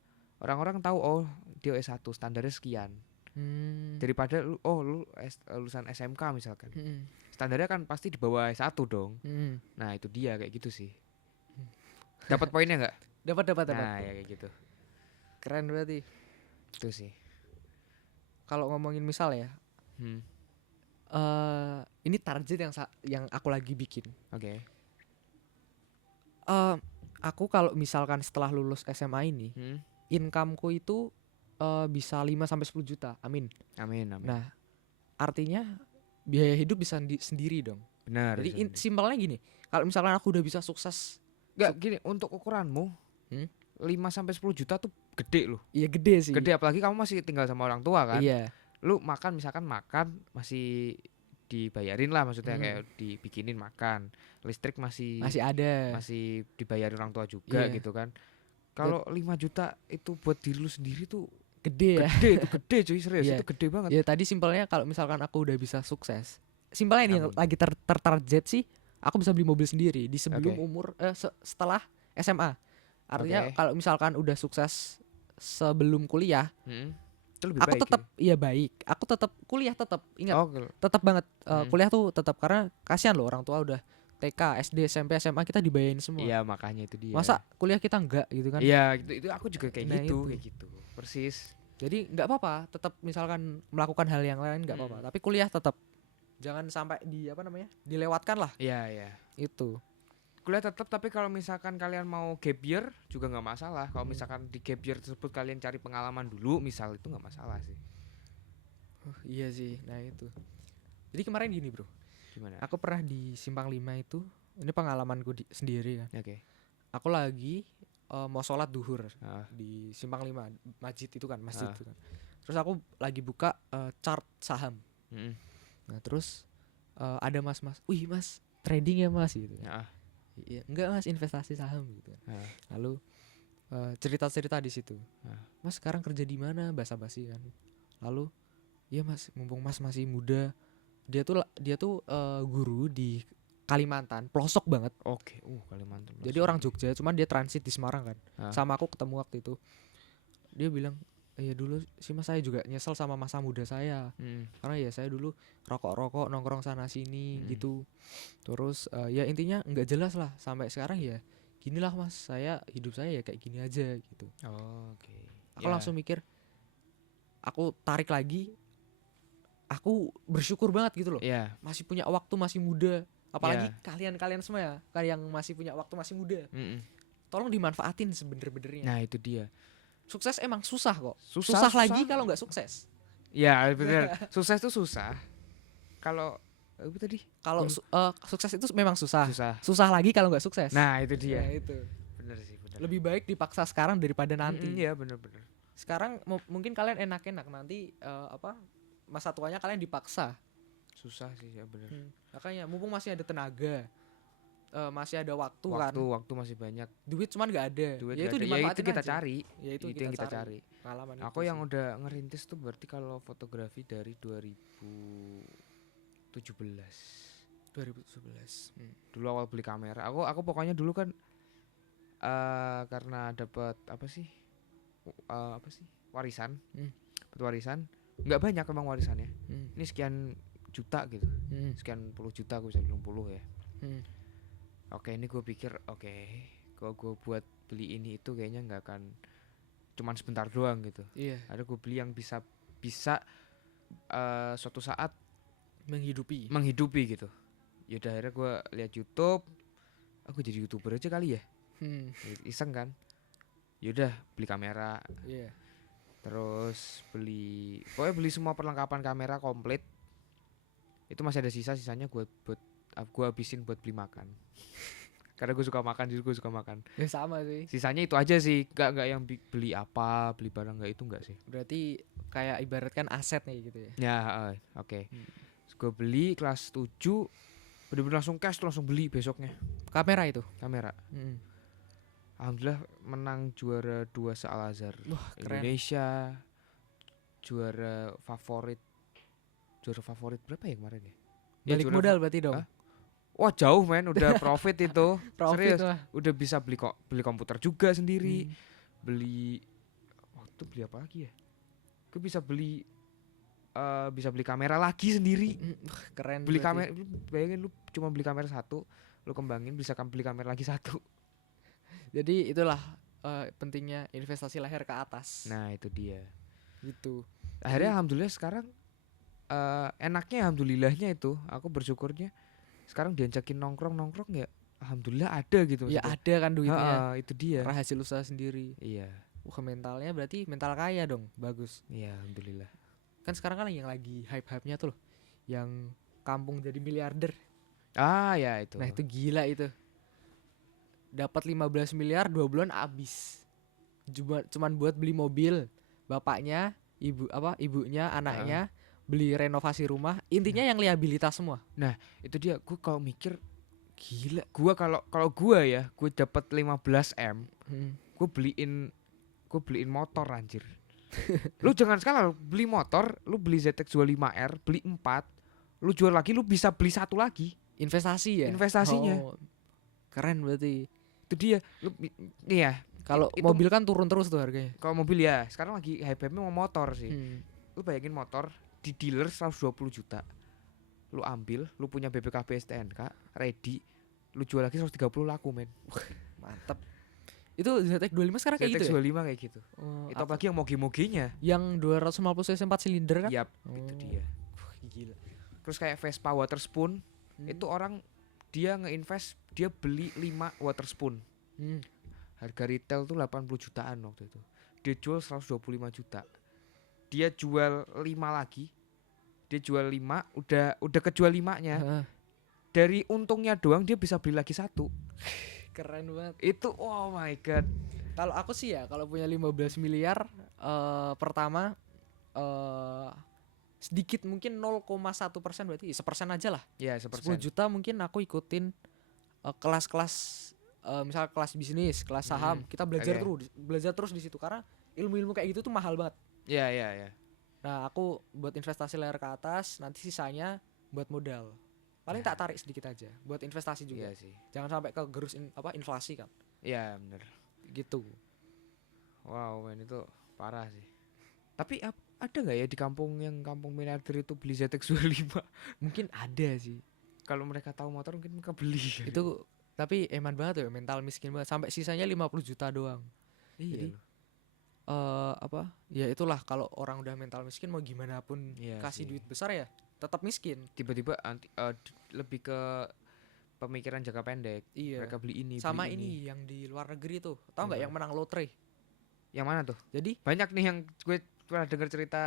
tahu oh dia S1 standarnya sekian. Daripada lu lulusan SMK misalkan. Standarnya kan pasti di bawah S1 dong. Nah, itu dia kayak gitu sih. Dapat poinnya enggak? Dapat. Nah, ya kayak gitu. Keren berarti. Itu sih. Kalau ngomongin misal ya, ini target yang aku lagi bikin. Oke. Aku kalau misalkan setelah lulus SMA ini, incomeku itu bisa 5 sampai 10 juta. Amin. Amin. Nah, artinya biaya hidup bisa sendiri dong. Benar. Jadi simpelnya gini, kalau misalkan aku udah bisa sukses, enggak gini, untuk ukuranmu 5 sampai 10 juta tuh gede loh. iya gede sih. Gede, apalagi kamu masih tinggal sama orang tua kan. Iya. Lu makan masih dibayarin lah, maksudnya kayak dibikinin makan. Listrik masih ada. masih dibayarin orang tua juga Iya. gitu kan. Kalau 5 juta itu buat diri lu sendiri tuh Gede ya. gede, itu gede cuy, serius. Iya. Itu gede banget. Ya tadi simpelnya kalau misalkan aku udah bisa sukses, simpelnya ini yang Amin. lagi tertarget sih, aku bisa beli mobil sendiri di sebelum Oke. umur setelah SMA. Artinya Oke. kalau misalkan udah sukses sebelum kuliah, Hmm. Itu lebih Aku baik. tetap iya baik. Aku tetap kuliah tetap. Ingat, tetap banget kuliah tuh tetap karena kasihan loh orang tua udah TK, SD, SMP, SMA kita dibayarin semua. Iya, makanya itu dia. Masa kuliah kita enggak gitu kan? Iya, itu aku juga kayak Nah, gitu, itu. kayak gitu. Persis. Jadi nggak apa-apa, tetap misalkan melakukan hal yang lain nggak apa-apa, tapi kuliah tetap jangan sampai dilewatkan lah. Iya, iya. Itu. Kuliah tetap, tapi kalau misalkan kalian mau gap year juga nggak masalah. Kalau misalkan di gap year tersebut kalian cari pengalaman dulu, misal, itu nggak masalah sih. Iya sih. Nah, itu. Jadi kemarin gini, Bro. Gimana? Aku pernah di Simpang 5 itu. Ini pengalamanku sendiri kan. Oke. Aku lagi mau sholat duhur Ah. di Simpang 5 masjid itu kan, masjid Ah. itu kan. Terus aku lagi buka chart saham. Mm-mm. Nah, terus ada mas-mas, "Wih, Mas, trading ya, Mas?" gitu. Ah. Iya, enggak, Mas, investasi saham gitu kan. Ah. Lalu cerita-cerita di situ. Ah. "Mas, sekarang kerja di mana?" Basa-basi kan. Lalu, "Iya, Mas, mumpung Mas masih muda." Dia tuh guru di Kalimantan, pelosok banget. Oke. Kalimantan. Jadi orang Jogja, cuman dia transit di Semarang kan. Ah. Sama aku ketemu waktu itu. Dia bilang, "Iya dulu sih Mas, saya juga nyesel sama masa muda saya. Mm. Karena ya saya dulu rokok-rokok, nongkrong sana sini gitu. Terus ya intinya nggak jelas lah sampai sekarang ya. Ginilah Mas, hidup saya ya kayak gini aja gitu." Oke. Aku langsung mikir, aku tarik lagi. Aku bersyukur banget gitu loh. Iya. Masih punya waktu, masih muda. Apalagi Iya. kalian semua ya, kalian yang masih punya waktu, masih muda. Mm-mm. Tolong dimanfaatin sebener-benernya. Nah, itu dia. Sukses emang susah kok. Susah Lagi kalau nggak sukses. Ya, benar. Sukses itu susah. Kalau apa tadi? Kalau sukses itu memang susah. Susah. Lagi kalau nggak sukses. Nah, itu dia. Ya, itu. Bener sih, bener. Lebih baik dipaksa sekarang daripada nanti. Iya, bener-bener. Sekarang mungkin kalian enak-enak, nanti masa tuanya kalian dipaksa. Susah sih, ya bener. Makanya mumpung masih ada tenaga, masih ada waktu kan. Waktu masih banyak. Duit cuman nggak ada. Duit Ya nggak itu ada. Ya dimanfaatin itu kita aja. cari. Ya itu yang kita cari. Pengalaman Aku itu yang sih. udah ngerintis tuh berarti kalau fotografi dari 2017. 2017. Dulu awal beli kamera. Aku pokoknya dulu kan karena dapat apa sih warisan. Dapat warisan. Nggak banyak emang warisannya. Ini sekian juta gitu. Sekian puluh juta, aku bisa bilang 10 ya. Oke, ini gue pikir kalau gue buat beli ini itu kayaknya nggak akan cuman sebentar doang gitu. Iya. Ada gue beli yang bisa suatu saat Menghidupi gitu. Yaudah, akhirnya gue lihat YouTube. Aku jadi YouTuber aja kali ya. Iseng kan. Yaudah, beli kamera. Iya. Terus pokoknya beli semua perlengkapan kamera komplit. Itu masih ada sisanya gue habisin buat beli makan. Karena gue suka makan, jadi gue suka makan. Ya sama sih. Sisanya itu aja sih, gak yang beli barang nggak, itu nggak sih. Berarti kayak ibaratkan aset nih gitu ya. Ya, oke. Gue beli kelas 7, bener-bener langsung cash, langsung beli besoknya. Kamera itu. Kamera. Alhamdulillah menang juara 2 se-Al Azhar. Wah, keren. Indonesia. Juara favorit berapa ya kemarin ya? Balik modal berarti dong. Hah? Wah, jauh men, udah profit itu. Profit Serius. lah. Udah bisa beli komputer juga sendiri. Beli apa lagi ya? Gue bisa beli kamera lagi sendiri. Keren. Beli berarti. kamera, bayangin lu cuma beli kamera 1, lu kembangin bisa beli kamera lagi 1. Jadi itulah pentingnya investasi leher ke atas. Nah, itu dia. Gitu. Akhirnya alhamdulillah sekarang enaknya, alhamdulillahnya itu aku bersyukurnya sekarang diajakin nongkrong ya alhamdulillah ada gitu. Ya maksudnya. ada kan duitnya. Itu dia. Karena hasil usaha sendiri. Iya. Mentalnya berarti mental kaya dong. Bagus. Iya, alhamdulillah. Kan sekarang kan yang lagi hype-hype-nya tuh loh, yang kampung jadi miliarder. Ya itu. Nah itu gila itu. Dapat 15 miliar 2 bulan habis. Cuman buat beli mobil. Bapaknya, ibunya, anaknya beli renovasi rumah. Intinya yang liabilitas semua. Nah, itu dia. Gue kalau mikir gila. Gue kalau gue dapat 15M, gue beliin motor anjir. Lu jangan sekali beli motor, lu beli ZX 25R, beli 4, lu jual lagi, lu bisa beli 1 lagi. Investasi ya. Investasinya. Keren berarti. Itu dia. Nih ya, Kalau Itu- mobil kan turun terus tuh harganya. Kalau mobil ya sekarang lagi hype-nya mau motor sih. Hmm. Lu bayangin motor di dealer 120 juta. Lu ambil, lu punya BPKB STNK, ready, lu jual lagi 130 laku men. Mantap. Itu ZX25 sekarang kayak gitu ya? ZX25 kayak gitu. Oh, Itu apalagi yang moge-mogenya. yang 250 cc 4 silinder kan? Yap, Oh. itu dia. Gila. Terus kayak Vespa Waterspoon, itu orang dia ngeinvest, dia beli 5 Waterspoon. Hmm. Harga retail tuh 80 jutaan waktu itu. Dia jual 125 juta. Dia jual 5 lagi. Dia jual 5, udah kejual 5-nya. Heeh. Dari untungnya doang dia bisa beli lagi 1. Keren banget. Itu oh my god. Kalau aku sih ya, kalau punya 15 miliar, pertama sedikit mungkin 0,1% berarti 1% aja lah. Ya, 10 juta mungkin aku ikutin kelas-kelas, misal kelas bisnis, kelas saham. Kita belajar Oke. belajar terus di situ karena ilmu-ilmu kayak gitu tuh mahal banget. Ya, ya, ya. Nah, aku buat investasi layar ke atas, nanti sisanya buat modal. Paling Ya. tak tarik sedikit aja buat investasi juga. Iya sih. Jangan sampai kegerus inflasi kan. Iya, bener. Gitu. Wow, men itu parah sih. Tapi ada nggak ya di kampung yang kampung miliarder itu beli ZX25? Mungkin ada sih. Kalau mereka tahu motor mungkin mereka beli. Itu tapi eman banget ya, mental miskin banget sampai sisanya 50 juta doang. Jadi Jadi apa? Ya itulah kalau orang udah mental miskin mau gimana pun Iya kasih sih. duit besar ya tetap miskin. tiba-tiba lebih ke pemikiran jangka pendek. Iya. Mereka beli ini, Sama beli ini yang di luar negeri tuh. Tahu nggak Yang yang menang lotre? Yang mana tuh? Jadi Banyak nih yang gue pernah dengar cerita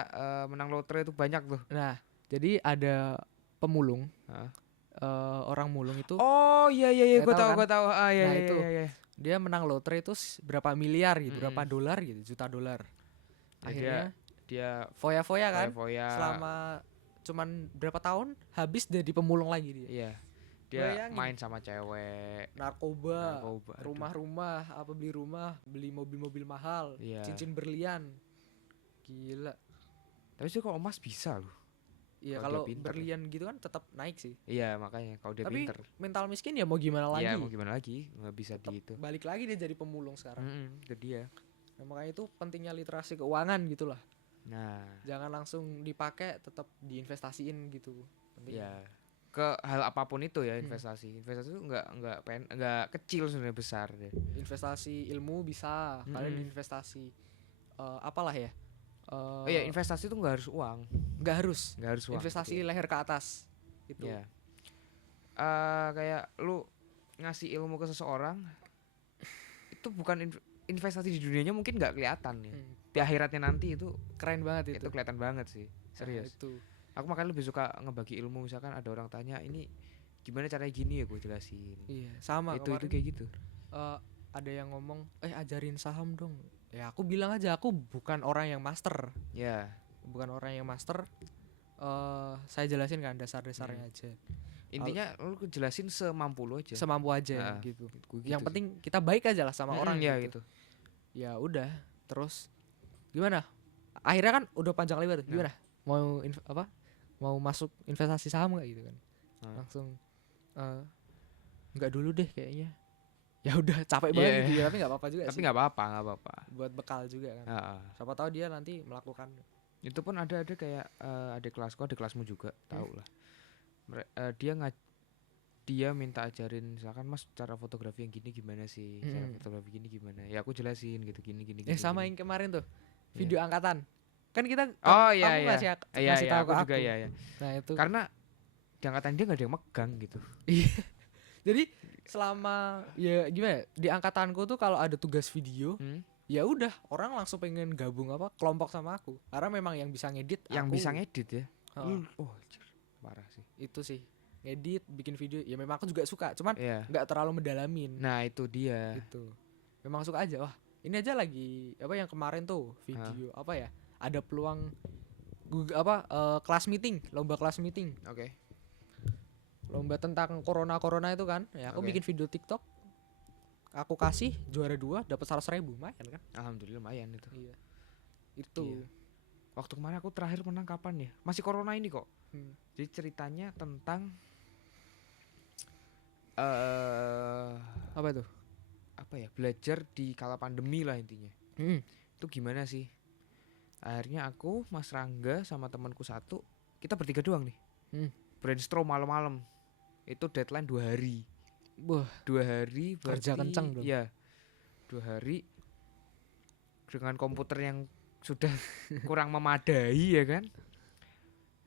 menang lotre itu banyak tuh. jadi ada pemulung. Hah? Orang mulung itu Oh iya iya iya, Ya, gue tahu tahu kan? gue tahu. Ah iya Nah, iya itu. iya, iya. dia menang lotre itu berapa miliar gitu, berapa Mm-mm. dolar gitu, juta dolar. Ya, Akhirnya Dia foya-foya kan. foya-foya. Selama cuman berapa tahun habis jadi pemulung lagi dia. Iya. Dia Bayangin. main sama cewek. Narkoba, Narkoba, aduh. rumah-rumah, beli mobil-mobil mahal, Iya. cincin berlian. Gila. Tapi sih kalau emas bisa loh. Iya Kalau kalau dia pinter berlian gitu kan tetap naik sih. Iya makanya kalau dia Tapi pinter. mental miskin ya mau gimana lagi? Iya mau gimana lagi, nggak bisa Tetep di itu. balik lagi dia jadi pemulung sekarang. Itu dia. Nah, makanya itu pentingnya literasi keuangan gitulah. Nah, Jangan langsung dipakai, tetap diinvestasiin gitu. Pentingnya. ya ke hal apapun itu ya Hmm. investasi. Investasi itu nggak kecil sebenarnya, besar deh. Investasi ilmu bisa, kalian Mm-mm. investasi apalah ya? Oh iya, investasi itu nggak harus uang, nggak harus. nggak harus uang. Investasi gitu ya. leher ke atas. Itu. Ya. Kayak lu ngasih ilmu ke seseorang itu bukan investasi di dunianya mungkin nggak kelihatan ya. Hmm, Di akhiratnya nanti itu keren banget itu. kelihatan banget sih. Nah, Serius. itu. Aku makanya lebih suka ngebagi ilmu, misalkan ada orang tanya ini gimana caranya gini ya gue jelasin. Iya, sama itu kemarin. kayak gitu. Ada yang ngomong, ajarin saham dong. Ya aku bilang aja aku bukan orang yang master. Ya. Bukan orang yang master. Saya jelasin kan dasar-dasarnya aja. Intinya lu jelasin semampu lu aja. Semampu aja Nah, gitu. Gua Yang gitu penting kita baik aja lah sama sih. orang ya gitu. gitu. Ya udah, terus gimana? Akhirnya kan udah panjang lebar tuh. Nah. Gimana? Mau Mau masuk investasi saham nggak gitu kan? Nah. Langsung nggak dulu deh kayaknya. Ya udah capek Iya, banget iya. gitu ya, tapi nggak apa-apa juga Tapi sih. nggak apa-apa. Buat bekal juga kan. Heeh. Siapa tahu dia nanti melakukan. Itu pun ada kayak adik kelasku, adik kelasmu juga, tahu lah. Dia minta ajarin, misalkan Mas cara fotografi yang gini gimana sih, cara fotografi gini gimana, ya aku jelasin gitu gini. Sama gini. yang kemarin tuh video angkatan kan kita Oh kamu iya iya. ngasih Iya ngasih iya, tahu aku ke juga aku. iya. Nah itu Karena di angkatan dia nggak ada yang megang gitu. jadi selama ya gimana ya, di angkatanku tuh kalau ada tugas video ya udah orang langsung pengen gabung kelompok sama aku karena memang yang bisa ngedit Yang aku. bisa ngedit ya. Heeh. Anjir, parah sih. Itu sih ngedit bikin video ya memang aku juga suka cuman Iya. nggak terlalu mendalamin Nah itu dia. gitu memang suka aja. Wah ini aja lagi yang kemarin tuh video ada peluang kelas meeting, lomba kelas meeting, Oke. lomba tentang corona itu kan ya aku Oke. bikin video TikTok, aku kasih juara 2 dapat 100.000 lumayan kan. Alhamdulillah lumayan itu. Iya itu. Iya. Waktu kemarin aku terakhir menang kapan ya? Masih corona ini kok. Hmm. Jadi ceritanya tentang Apa itu? apa ya, belajar di kala pandemi lah intinya. Itu gimana sih? Akhirnya aku, Mas Rangga sama temanku satu, kita bertiga doang nih. Brainstorm malam-malam. Itu deadline 2 hari. Wah, 2 hari berarti kerja kencang dong. ya 2 hari dengan komputer yang sudah kurang memadai ya kan.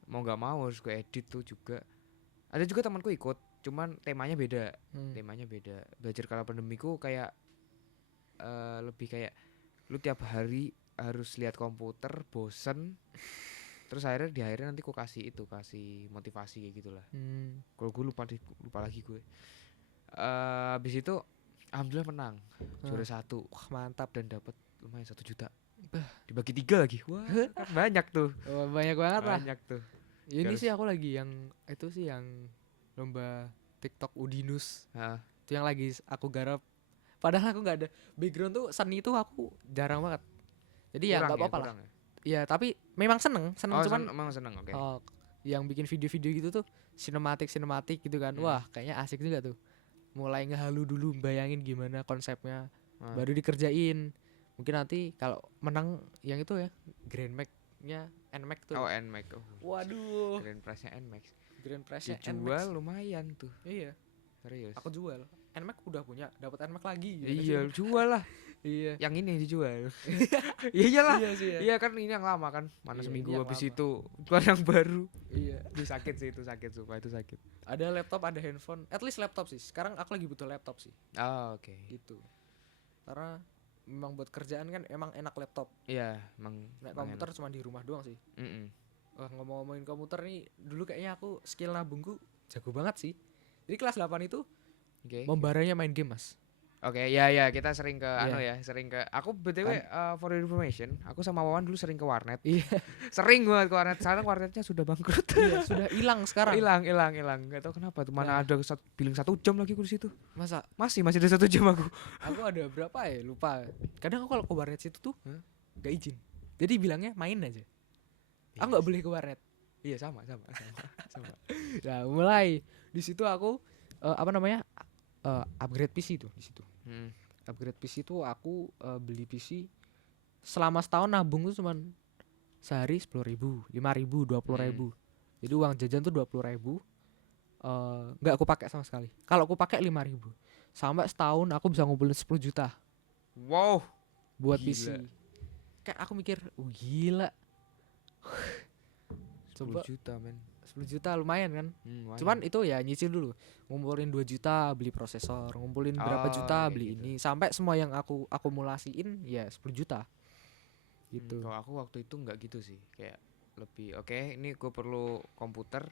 Mau nggak mau harus gue edit tuh juga. Ada juga temanku ikut, cuman temanya beda. Temanya beda. Belajar kala pandemiku kayak lebih kayak lu tiap hari harus lihat komputer, bosen. Terus akhirnya nanti ku kasih motivasi kayak gitulah. Kalau gue lupa lagi gue. Habis itu alhamdulillah menang. Juara 1. Wah, mantap, dan dapat lumayan 1 juta. Dibagi 3 lagi. Wah, kan banyak tuh. Oh, banyak banget lah. Banyak tuh. Ini sih aku lagi yang itu sih yang lomba TikTok Udinus. Itu yang lagi aku garap. Padahal aku nggak ada background tuh, seni itu aku jarang banget. Jadi ya nggak apa-apa lah. Ya tapi memang seneng cuman memang seneng, oke. Yang bikin video-video gitu tuh sinematik gitu kan. Wah, kayaknya asik juga tuh. Mulai ngehalu dulu, bayangin gimana konsepnya, baru dikerjain. Mungkin nanti kalau menang yang itu ya, Grand Max-nya NMAX tuh. Oh, NMAX. Waduh. Grand Prize-nya NMAX. Grand Prize-nya dijual lumayan tuh. Iya. Serius. Aku jual. NMAX udah punya, dapat NMAX lagi. Iya, jual lah. Iya. Yang ini yang dijual. Iya iyalah. Iya sih ya. Iya kan ini yang lama kan. Mana seminggu habis lama. itu keluar yang baru. Iya. Itu sakit sih, itu sakit sumpah, itu sakit. Ada laptop, ada handphone. At least laptop sih. Sekarang aku lagi butuh laptop sih. Oh, oke. Gitu. Karena memang buat kerjaan kan emang enak laptop. Iya, emang. Nek komputer cuma di rumah doang sih. Wah, ngomong-ngomongin komputer nih, dulu kayaknya aku skill nabungku jago banget sih. Jadi kelas 8 itu membaranya main game, Mas. Oke, ya kita sering ke sering ke. Aku BTW for your information, aku sama Wawan dulu sering ke warnet. Iya. Sering banget ke warnet. Sekarang warnetnya sudah bangkrut. Iya, sudah hilang sekarang. Hilang. Gak tahu kenapa tuh. Mana ada billing 1 jam lagi aku di situ. Masa? Masih ada 1 jam aku. Aku ada berapa ya? Lupa. Kadang aku kalau ke warnet situ tuh gak izin. Jadi bilangnya main aja. Aku nggak boleh ke warnet. Iya, sama. Nah, mulai di situ aku upgrade PC tuh di situ. Upgrade PC tuh aku beli PC selama setahun nabung tuh cuman sehari 10.000, 5.000, 20.000. Jadi uang jajan tuh 20.000. Nggak aku pakai sama sekali. Kalau aku pakai 5.000. Sampai setahun aku bisa ngumpulin 10 juta. Wow. Buat Gila. PC. Kayak aku mikir, gila. 10 juta men. 10 juta lumayan kan. Lumayan. Cuman itu ya nyicil dulu. Ngumpulin 2 juta beli prosesor, ngumpulin berapa juta beli gitu. ini, sampai semua yang aku akumulasiin ya 10 juta. Gitu. Kalau aku waktu itu nggak gitu sih, kayak lebih ini gue perlu komputer.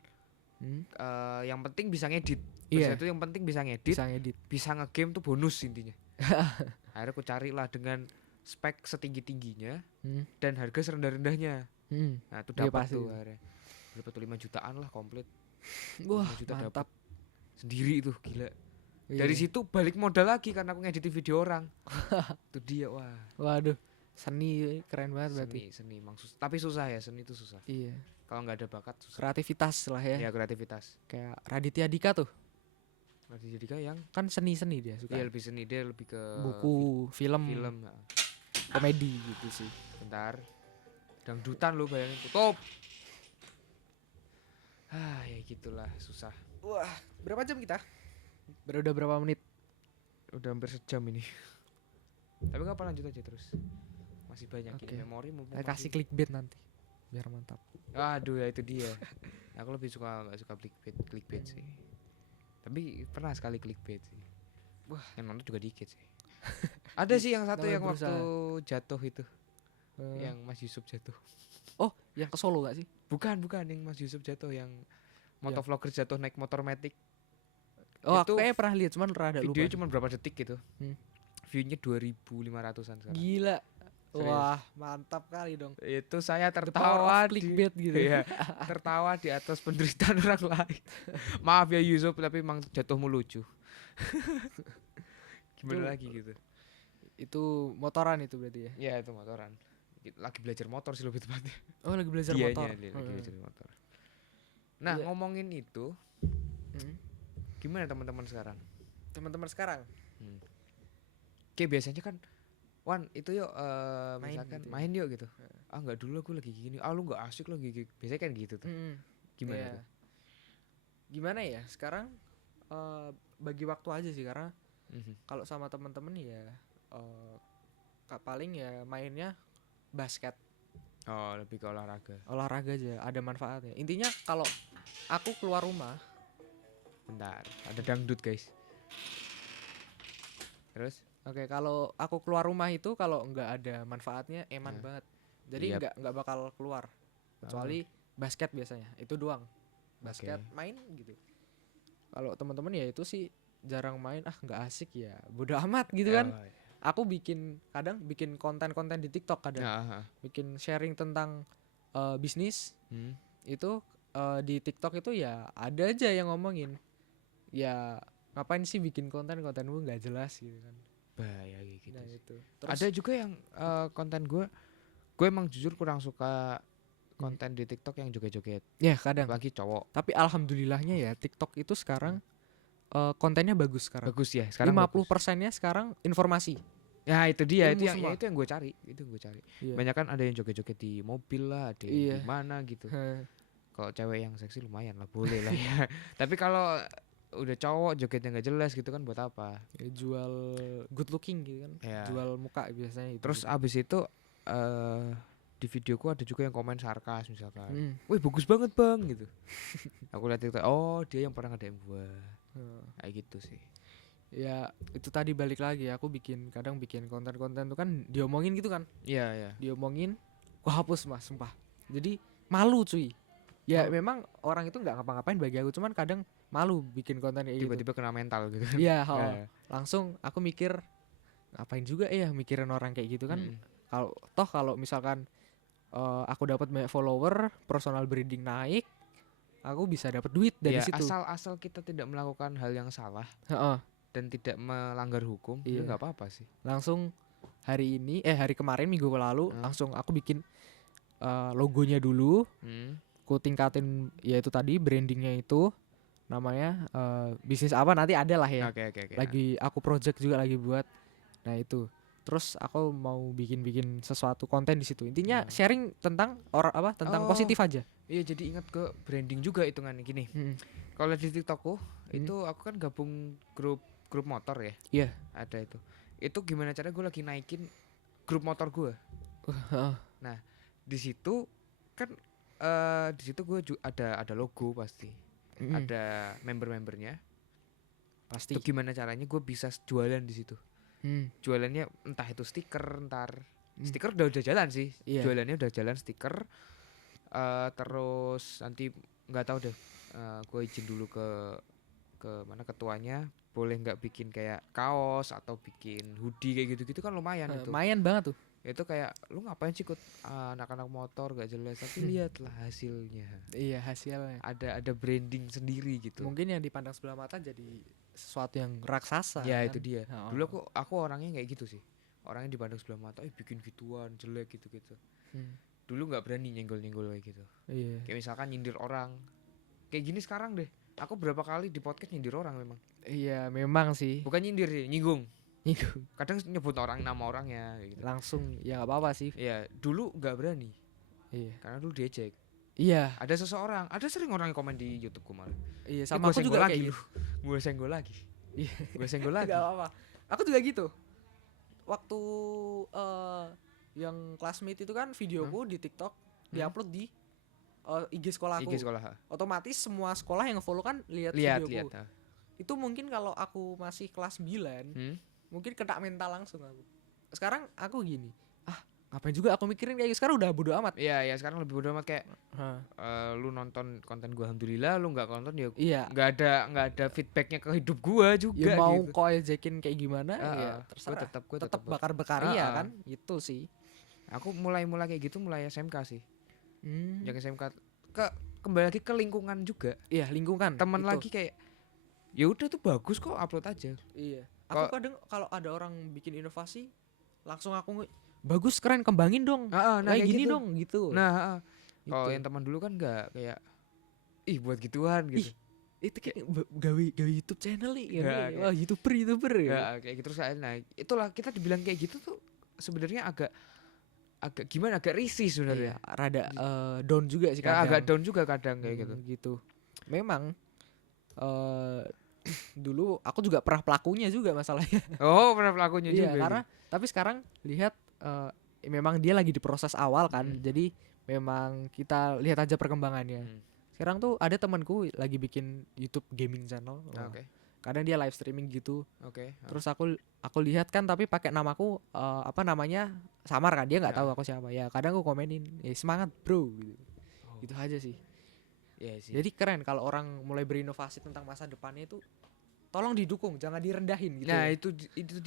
Yang penting bisa ngedit. Iya. Itu yang penting bisa ngedit. Bisa ngegame tuh bonus intinya. Akhirnya aku carilah dengan spek setinggi-tingginya dan harga serendah-rendahnya. Nah, itu dapat tuh akhirnya. Dapat 5 jutaan lah komplit. Wah, 5 juta mantap. Dapet. Sendiri itu gila. Iya. Dari situ balik modal lagi karena aku ngeditin video orang. Itu dia, wah. Waduh, seni keren banget berarti. Seni emang tapi susah ya, seni itu susah. Iya. Kalau nggak ada bakat susah. Kreativitas lah ya. Ya, kreativitas. Kayak Raditya Dika tuh. Raditya Dika yang Kan seni dia suka. dia lebih seni, dia lebih ke buku, film, komedi gitu sih. Bentar. Dangdutan lu bayangin, tutup. Ya gitulah, susah. Wah, berapa jam kita? Udah berapa menit? Udah hampir sejam ini. Tapi nggak apa, lanjut aja terus. Masih banyak ini memori mumpung. Kasih clickbait nanti. Biar mantap. Aduh, ya itu dia. Aku lebih nggak suka clickbait sih. Tapi pernah sekali clickbait sih. Wah, yang nonton juga dikit sih. Ada sih yang satu yang waktu jatuh itu. Yang Mas Yusuf jatuh. Oh, yang ke Solo gak sih? Bukan yang Mas Yusuf jatuh, yang motovlogger jatuh naik motor matic. Oh, itu aku kayaknya pernah lihat, cuman rada lupa. Videonya cuma berapa detik gitu. View-nya 2.500-an sekarang. Gila. Serius. Wah, mantap kali dong. Itu saya tertawa di clickbait gitu. Iya, tertawa di atas penderitaan orang lain. Maaf ya Yusuf, tapi emang jatuhmu lucu. Gimana lagi gitu. Itu motoran itu berarti ya? Ya, itu motoran. Lagi belajar motor sih lebih tepatnya. Oh, lagi belajar motor. Lagi belajar motor. Nah, ngomongin itu, gimana teman-teman sekarang? Teman-teman sekarang? Kayak biasanya kan Wan itu yuk Main misalkan gitu ya. main yuk gitu. Ah nggak dulu aku lagi gini. Ah lu nggak asik lagi gini. Biasanya kan gitu tuh. Gimana Iya. tuh? Gimana ya? Sekarang bagi waktu aja sih, karena Mhm. kalau sama temen-temen ya paling ya mainnya basket, Oh lebih ke olahraga. olahraga aja, ada manfaatnya. Intinya kalau aku keluar rumah, Bentar, ada dangdut guys. Terus? oke, kalau aku keluar rumah itu kalau nggak ada manfaatnya eman Nah. banget. Jadi Yap. nggak bakal keluar kecuali basket biasanya. Itu doang. Basket Oke. main gitu. Kalau teman-teman ya itu sih jarang main, nggak asik ya. Bodo amat gitu kan. Oh, iya. Aku kadang bikin konten-konten di TikTok kadang. Ah, ah. Bikin sharing tentang bisnis Hmm. itu di TikTok itu ya ada aja yang ngomongin. Ya ngapain sih bikin kontenmu nggak jelas gitu kan. Bahaya kayak gitu. Nah sih. itu. Ada juga yang konten gue emang jujur kurang suka konten di TikTok yang joget-joget. ya kadang. Apalagi cowok. Tapi alhamdulillahnya ya TikTok itu sekarang kontennya bagus sekarang. Bagus ya. Sekarang 50%-nya sekarang informasi. Ya itu dia, Ilmu itu yang semua. itu yang gue cari, itu yang gue cari. Iya. Banyak kan ada yang joget-joget di mobil lah, ada yang Iya. di mana gitu. Heh, Kalau cewek yang seksi lumayan lah, boleh lah ya. Tapi kalau udah cowok jogetnya nggak jelas gitu kan buat apa? ya jual good looking gitu kan. Ya. Jual muka biasanya itu. Terus abis itu di videoku ada juga yang komen sarkas misalkan. Hmm. Wih bagus banget bang gitu. Aku lihat itu, oh dia yang pernah nge-DM gua. Kayak gitu sih. Ya itu tadi balik lagi, aku kadang bikin konten-konten tuh kan diomongin gitu kan. Iya iya. Diomongin, aku hapus mas, sumpah. Jadi malu cuy. Ya Oh. memang orang itu nggak ngapa-ngapain bagi aku, cuman kadang malu bikin konten kayak gitu. Tiba-tiba kena mental gitu. Iya, Ya. langsung aku mikir ngapain juga ya mikirin orang kayak gitu kan. Mm. Kalau misalkan aku dapat banyak follower, personal branding naik, aku bisa dapat duit dari Ya, situ. asal kita tidak melakukan hal yang salah Heeh. dan tidak melanggar hukum, itu Iya. nggak apa-apa sih. Langsung hari kemarin minggu lalu langsung aku bikin logonya dulu, Hmm. aku tingkatin ya itu tadi brandingnya itu namanya bisnis apa nanti ada lah ya. Oke oke oke. Lagi aku project juga lagi buat. Nah itu. Terus aku mau bikin sesuatu konten di situ. Intinya sharing tentang tentang Oh. positif aja. Iya jadi ingat ke branding juga hitungannya gini. Mm. Kalau di TikTokku itu aku kan gabung grup motor ya. Iya. Ada itu. Itu gimana caranya gue lagi naikin grup motor gue. Heeh. Nah di situ kan di situ gue ada logo pasti. Mm. Ada member-membernya. Pasti. Itu gimana caranya gue bisa jualan di situ. Jualannya entah itu stiker, stiker udah jalan sih. Iya. Jualannya udah jalan stiker. Terus nanti nggak tahu deh. Gue izin dulu ke mana ketuanya. Boleh nggak bikin kayak kaos atau bikin hoodie kayak gitu-gitu kan lumayan itu. Lumayan banget tuh. Itu kayak lu ngapain sih ikut anak-anak motor gak jelas tapi lihatlah hasilnya. Iya hasilnya. Ada branding sendiri gitu. Mungkin yang dipandang sebelah mata jadi sesuatu yang raksasa. Ya kan? itu dia. Oh. Dulu aku orangnya kayak gitu sih. Orangnya dipandang sebelah mata, bikin gituan jelek gitu-gitu. Dulu nggak berani nyenggol-nyenggol kayak gitu. Iya. Kayak misalkan nyindir orang. Kayak gini sekarang deh. Aku berapa kali di podcast nyindir orang memang. Iya memang sih. Bukan nyindir sih, nyinggung. Nyinggung. Kadang nyebut nama orangnya kayak gitu. Langsung ya nggak apa-apa sih. Iya, dulu nggak berani. Iya. Karena dulu diejek. Iya. Ada sering orang yang komen di YouTube ku malah. Iya sama aku juga lagi kayak lu. Gue senggol lagi. Iya. Gue senggol lagi. Gak apa-apa. Aku juga gitu. Waktu yang classmate itu kan videoku di TikTok diupload di IG sekolahku. IG sekolah. Otomatis semua sekolah yang follow kan lihat Lihat. videoku. Itu mungkin kalau aku masih kelas 9, mungkin kena mental langsung aku. Sekarang aku gini, ngapain juga aku mikirin kayak gitu. Sekarang udah bodo amat. Iya, sekarang lebih bodo amat kayak lu nonton konten gua alhamdulillah, lu nggak nonton ya Iya. nggak ada feedbacknya ke hidup gua juga Ya mau gitu. kok ejekin kayak gimana ya terserah. Gua Tetap bakar berkarya kan, itu sih. Aku mulai kayak gitu mulai SMK sih. Hmm. Yang SMK kembali lagi ke lingkungan juga. Iya lingkungan. Teman itu. lagi kayak ya udah tuh bagus kok upload aja. Iya. Aku kadang kalau ada orang bikin inovasi langsung aku bagus keren kembangin dong. Nah, kayak gini gitu. dong gitu. Nah, kalau Gitu. yang teman dulu kan nggak kayak ih buat gituan gitu. itu kan gawe YouTube channel nih. Nggak, Wah, YouTuber ya. Ya kayak gitu. Terus nah itulah kita dibilang kayak gitu tuh sebenarnya agak gimana, agak risih Iya, sebenarnya. rada down juga sih Ya, kadang. agak down juga kadang kayak gitu. Gitu. Memang dulu aku juga pernah pelakunya juga masalahnya. Oh, pernah pelakunya Iya, juga. karena tapi sekarang lihat memang dia lagi di proses awal kan. Jadi memang kita lihat aja perkembangannya. Sekarang tuh ada temanku lagi bikin YouTube gaming channel. Oke. Kadang dia live streaming gitu. Oke. Terus aku lihat kan tapi pakai namaku apa namanya samar kan, dia nggak tahu aku siapa. Ya kadang aku komenin, semangat bro gitu. Gitu aja sih. Iya sih. Jadi keren kalau orang mulai berinovasi tentang masa depannya itu tolong didukung, jangan direndahin gitu. Nah, ya. itu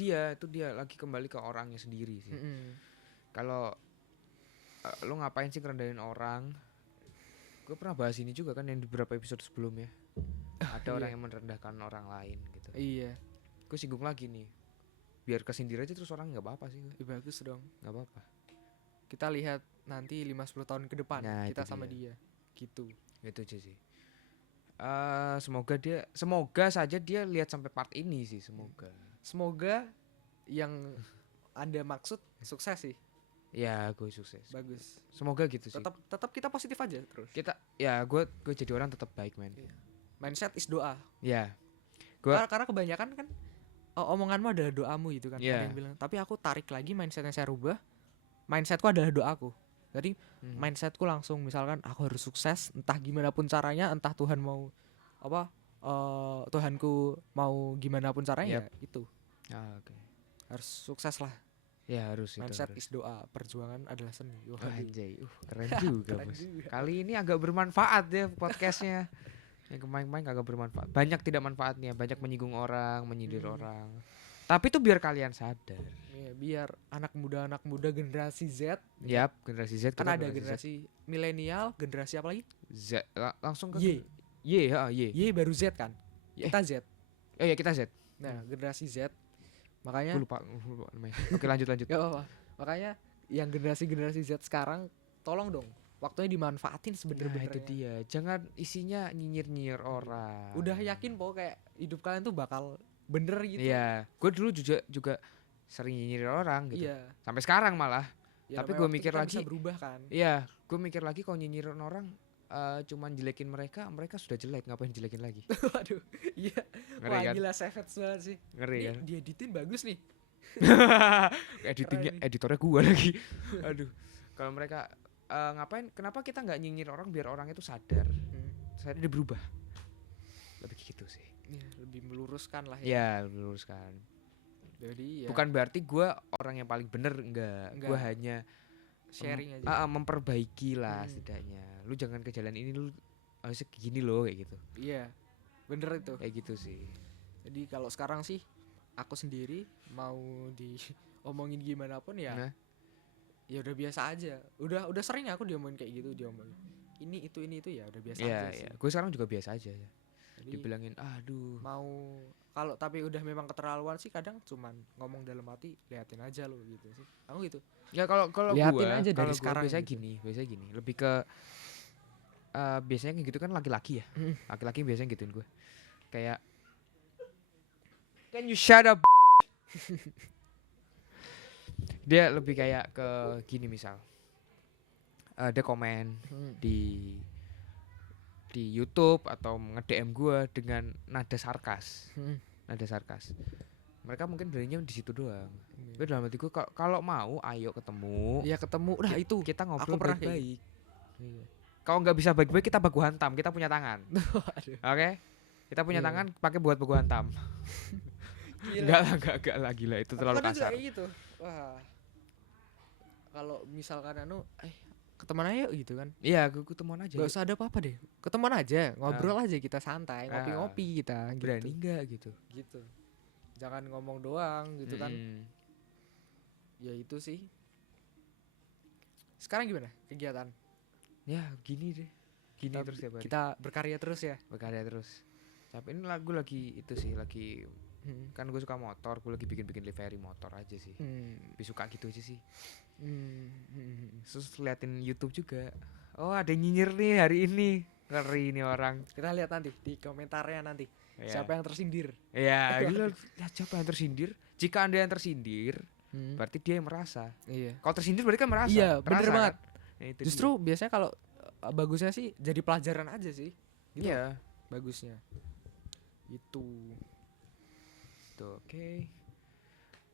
dia lagi kembali ke orangnya sendiri sih. Kalau lo ngapain sih ngerendahin orang? Gue pernah bahas ini juga kan yang di beberapa episode sebelumnya. Ada orang yang merendahkan orang lain gitu. Iya. Gue singgung lagi nih. Biar kesindir aja terus orang nggak apa-apa sih. Bagus dong. Nggak apa-apa. Kita lihat nanti 5-10 tahun ke depan Nah, kita itu sama dia. Gitu. Itu aja sih. Semoga saja dia lihat sampai part ini sih, Semoga yang Anda maksud sukses sih. Ya, gue sukses. Bagus. Semoga gitu sih. Tetap kita positif aja terus. Gue jadi orang tetap baik, man. Mindset is doa. Ya. Karena kebanyakan kan omonganmu adalah doamu gitu kan. Yeah. Ada yang bilang. Tapi aku tarik lagi mindsetnya saya rubah. Mindsetku adalah doaku. Jadi mindsetku langsung misalkan aku harus sukses entah gimana pun caranya, entah Tuhan mau apa Tuhanku mau gimana pun caranya ya itu. Oke. Harus sukses lah. Ya harus itu. Mindset harus. is doa, perjuangan adalah seni. Anjay, keren juga, Keren Bos. juga. Kali ini agak bermanfaat ya podcastnya. Yang kemarin-kemarin agak bermanfaat. Banyak tidak manfaatnya, banyak menyinggung orang, menyindir orang. Tapi itu biar kalian sadar. Ya, biar anak muda generasi Z. Yap, generasi Z Kan kita ada generasi milenial, generasi apa lagi? Z. Langsung ke Y. Y Y baru Z kan. Kita Z. Oh ya, kita Z. Nah, generasi Z. Makanya Gue lupa namanya. Oke, lanjut. gak apa-apa. Makanya yang generasi Z sekarang tolong dong waktunya dimanfaatin Nah, sebener-benernya. itu dia. Jangan isinya nyinyir-nyinyir orang. Udah yakin pokoknya kayak hidup kalian tuh bakal bener gitu. Iya, gue dulu juga sering nyinyir orang gitu. Iya. Sampai sekarang malah. Ya, Tapi namanya gue waktu mikir kita lagi. bisa berubah kan. Iya, gue mikir lagi kalau nyinyirin orang cuman jelekin mereka sudah jelek, ngapain jelekin lagi? Waduh, iya. Ngeri Wah, kan? gila savage banget sih. Ngeri Ini kan? dieditin bagus nih. Editornya gue lagi. Aduh, kalau mereka ngapain? Kenapa kita nggak nyinyir orang biar orang itu sadar, sadar dia berubah? Lebih gitu sih. Ya, lebih meluruskan lah ya. Ya, luruskan. Jadi ya Bukan berarti gue orang yang paling bener, enggak. Gue Enggak. hanya sharing aja. memperbaiki lah setidaknya. Lu jangan ke jalan ini, lu harusnya gini loh kayak gitu. Iya. Bener itu. Kayak gitu sih. Jadi kalau sekarang sih aku sendiri mau diomongin gimana pun ya. Nah. Ya udah biasa aja. Udah sering aku diomongin kayak gitu, diomongin. Ini itu ya udah biasa Iya, aja sih. gue sekarang juga biasa aja. Jadi Dibilangin, aduh. mau kalau tapi udah memang keterlaluan sih kadang cuman ngomong dalam hati, liatin aja lo gitu sih. Aku gitu. Ya kalau Liatin gua, aja dari kalau gua sekarang biasanya gitu. gini, lebih ke biasanya kayak gitu kan laki-laki ya. Laki-laki biasanya gituin gue. Kayak can you shut up? Dia lebih kayak ke gini misal. Dia komen di YouTube atau nge-DM gue dengan nada sarkas. Nada sarkas. Mereka mungkin beraninya di situ doang. Tapi dalam hati gue kalau mau ayo ketemu. Ya ketemu udah itu. Kita ngobrol Aku pernah kayak baik-baik. Kalau nggak bisa baik-baik kita baku hantam. Kita punya tangan. Aduh. Oke? Kita punya Iya. tangan pakai buat baku hantam. Enggak lah gila itu terlalu Kadang juga kasar. kayak gitu. Wah. Kalau misalkan ketemuan aja yuk gitu kan. Iya, gue ketemuan aja. Gak usah ada apa-apa deh. Ketemuan aja, ngobrol aja kita santai, ngopi-ngopi kita gitu. Berani enggak gitu. Gitu. Jangan ngomong doang gitu kan. Ya itu sih. Sekarang gimana kegiatan? Ya gini deh. Gini terus ya Kita berkarya terus ya. berkarya terus. Tapi ini lagu lagi itu sih lagi kan gue suka motor, gue lagi bikin livery motor aja sih. Lebih suka gitu aja sih. Terus liatin YouTube juga. Oh ada yang nyinyir nih hari ini. Ngeri nih orang. Kita lihat nanti di komentarnya nanti Iya. siapa yang tersindir. Ya, gitu. Lihat siapa yang tersindir. Jika Anda yang tersindir, Hmm. berarti dia yang merasa. Iya. Kalau tersindir berarti kan merasa. Iya, bener Terasa, banget. kan? Ya, itu Justru biasanya kalau bagusnya sih jadi pelajaran aja sih. dia. Gitu. Iya. Bagusnya. Itu. Tuh, oke.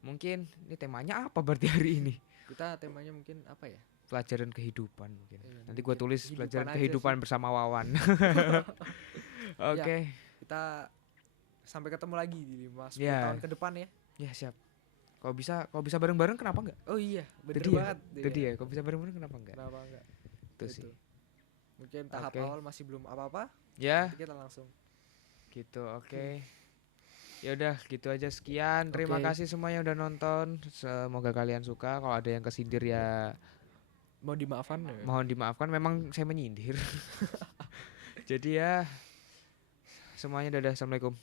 Mungkin ini temanya apa berarti hari ini? Kita temanya mungkin apa ya? Pelajaran kehidupan mungkin. Iya, Nanti gua mungkin tulis kehidupan pelajaran aja kehidupan sih. bersama Wawan. Oke. Kita sampai ketemu lagi di 5-10 Iya. tahun ke depan ya. Ya, siap. Kalau bisa bareng-bareng kenapa enggak? Oh iya, bener Itu dia. banget. Itu dia. Kalau bisa bareng-bareng kenapa enggak? Kenapa enggak? Itu Itu. sih. Mungkin tahap Oke. awal masih belum apa-apa. Ya, Nanti kita langsung. gitu. Oke. Ya udah, gitu aja sekian. Terima Oke. kasih semua yang udah nonton. Semoga kalian suka. Kalau ada yang kesindir ya Mau dimaafkan ya? mohon dimaafkan. Memang saya menyindir. Jadi ya semuanya dadah. Assalamualaikum.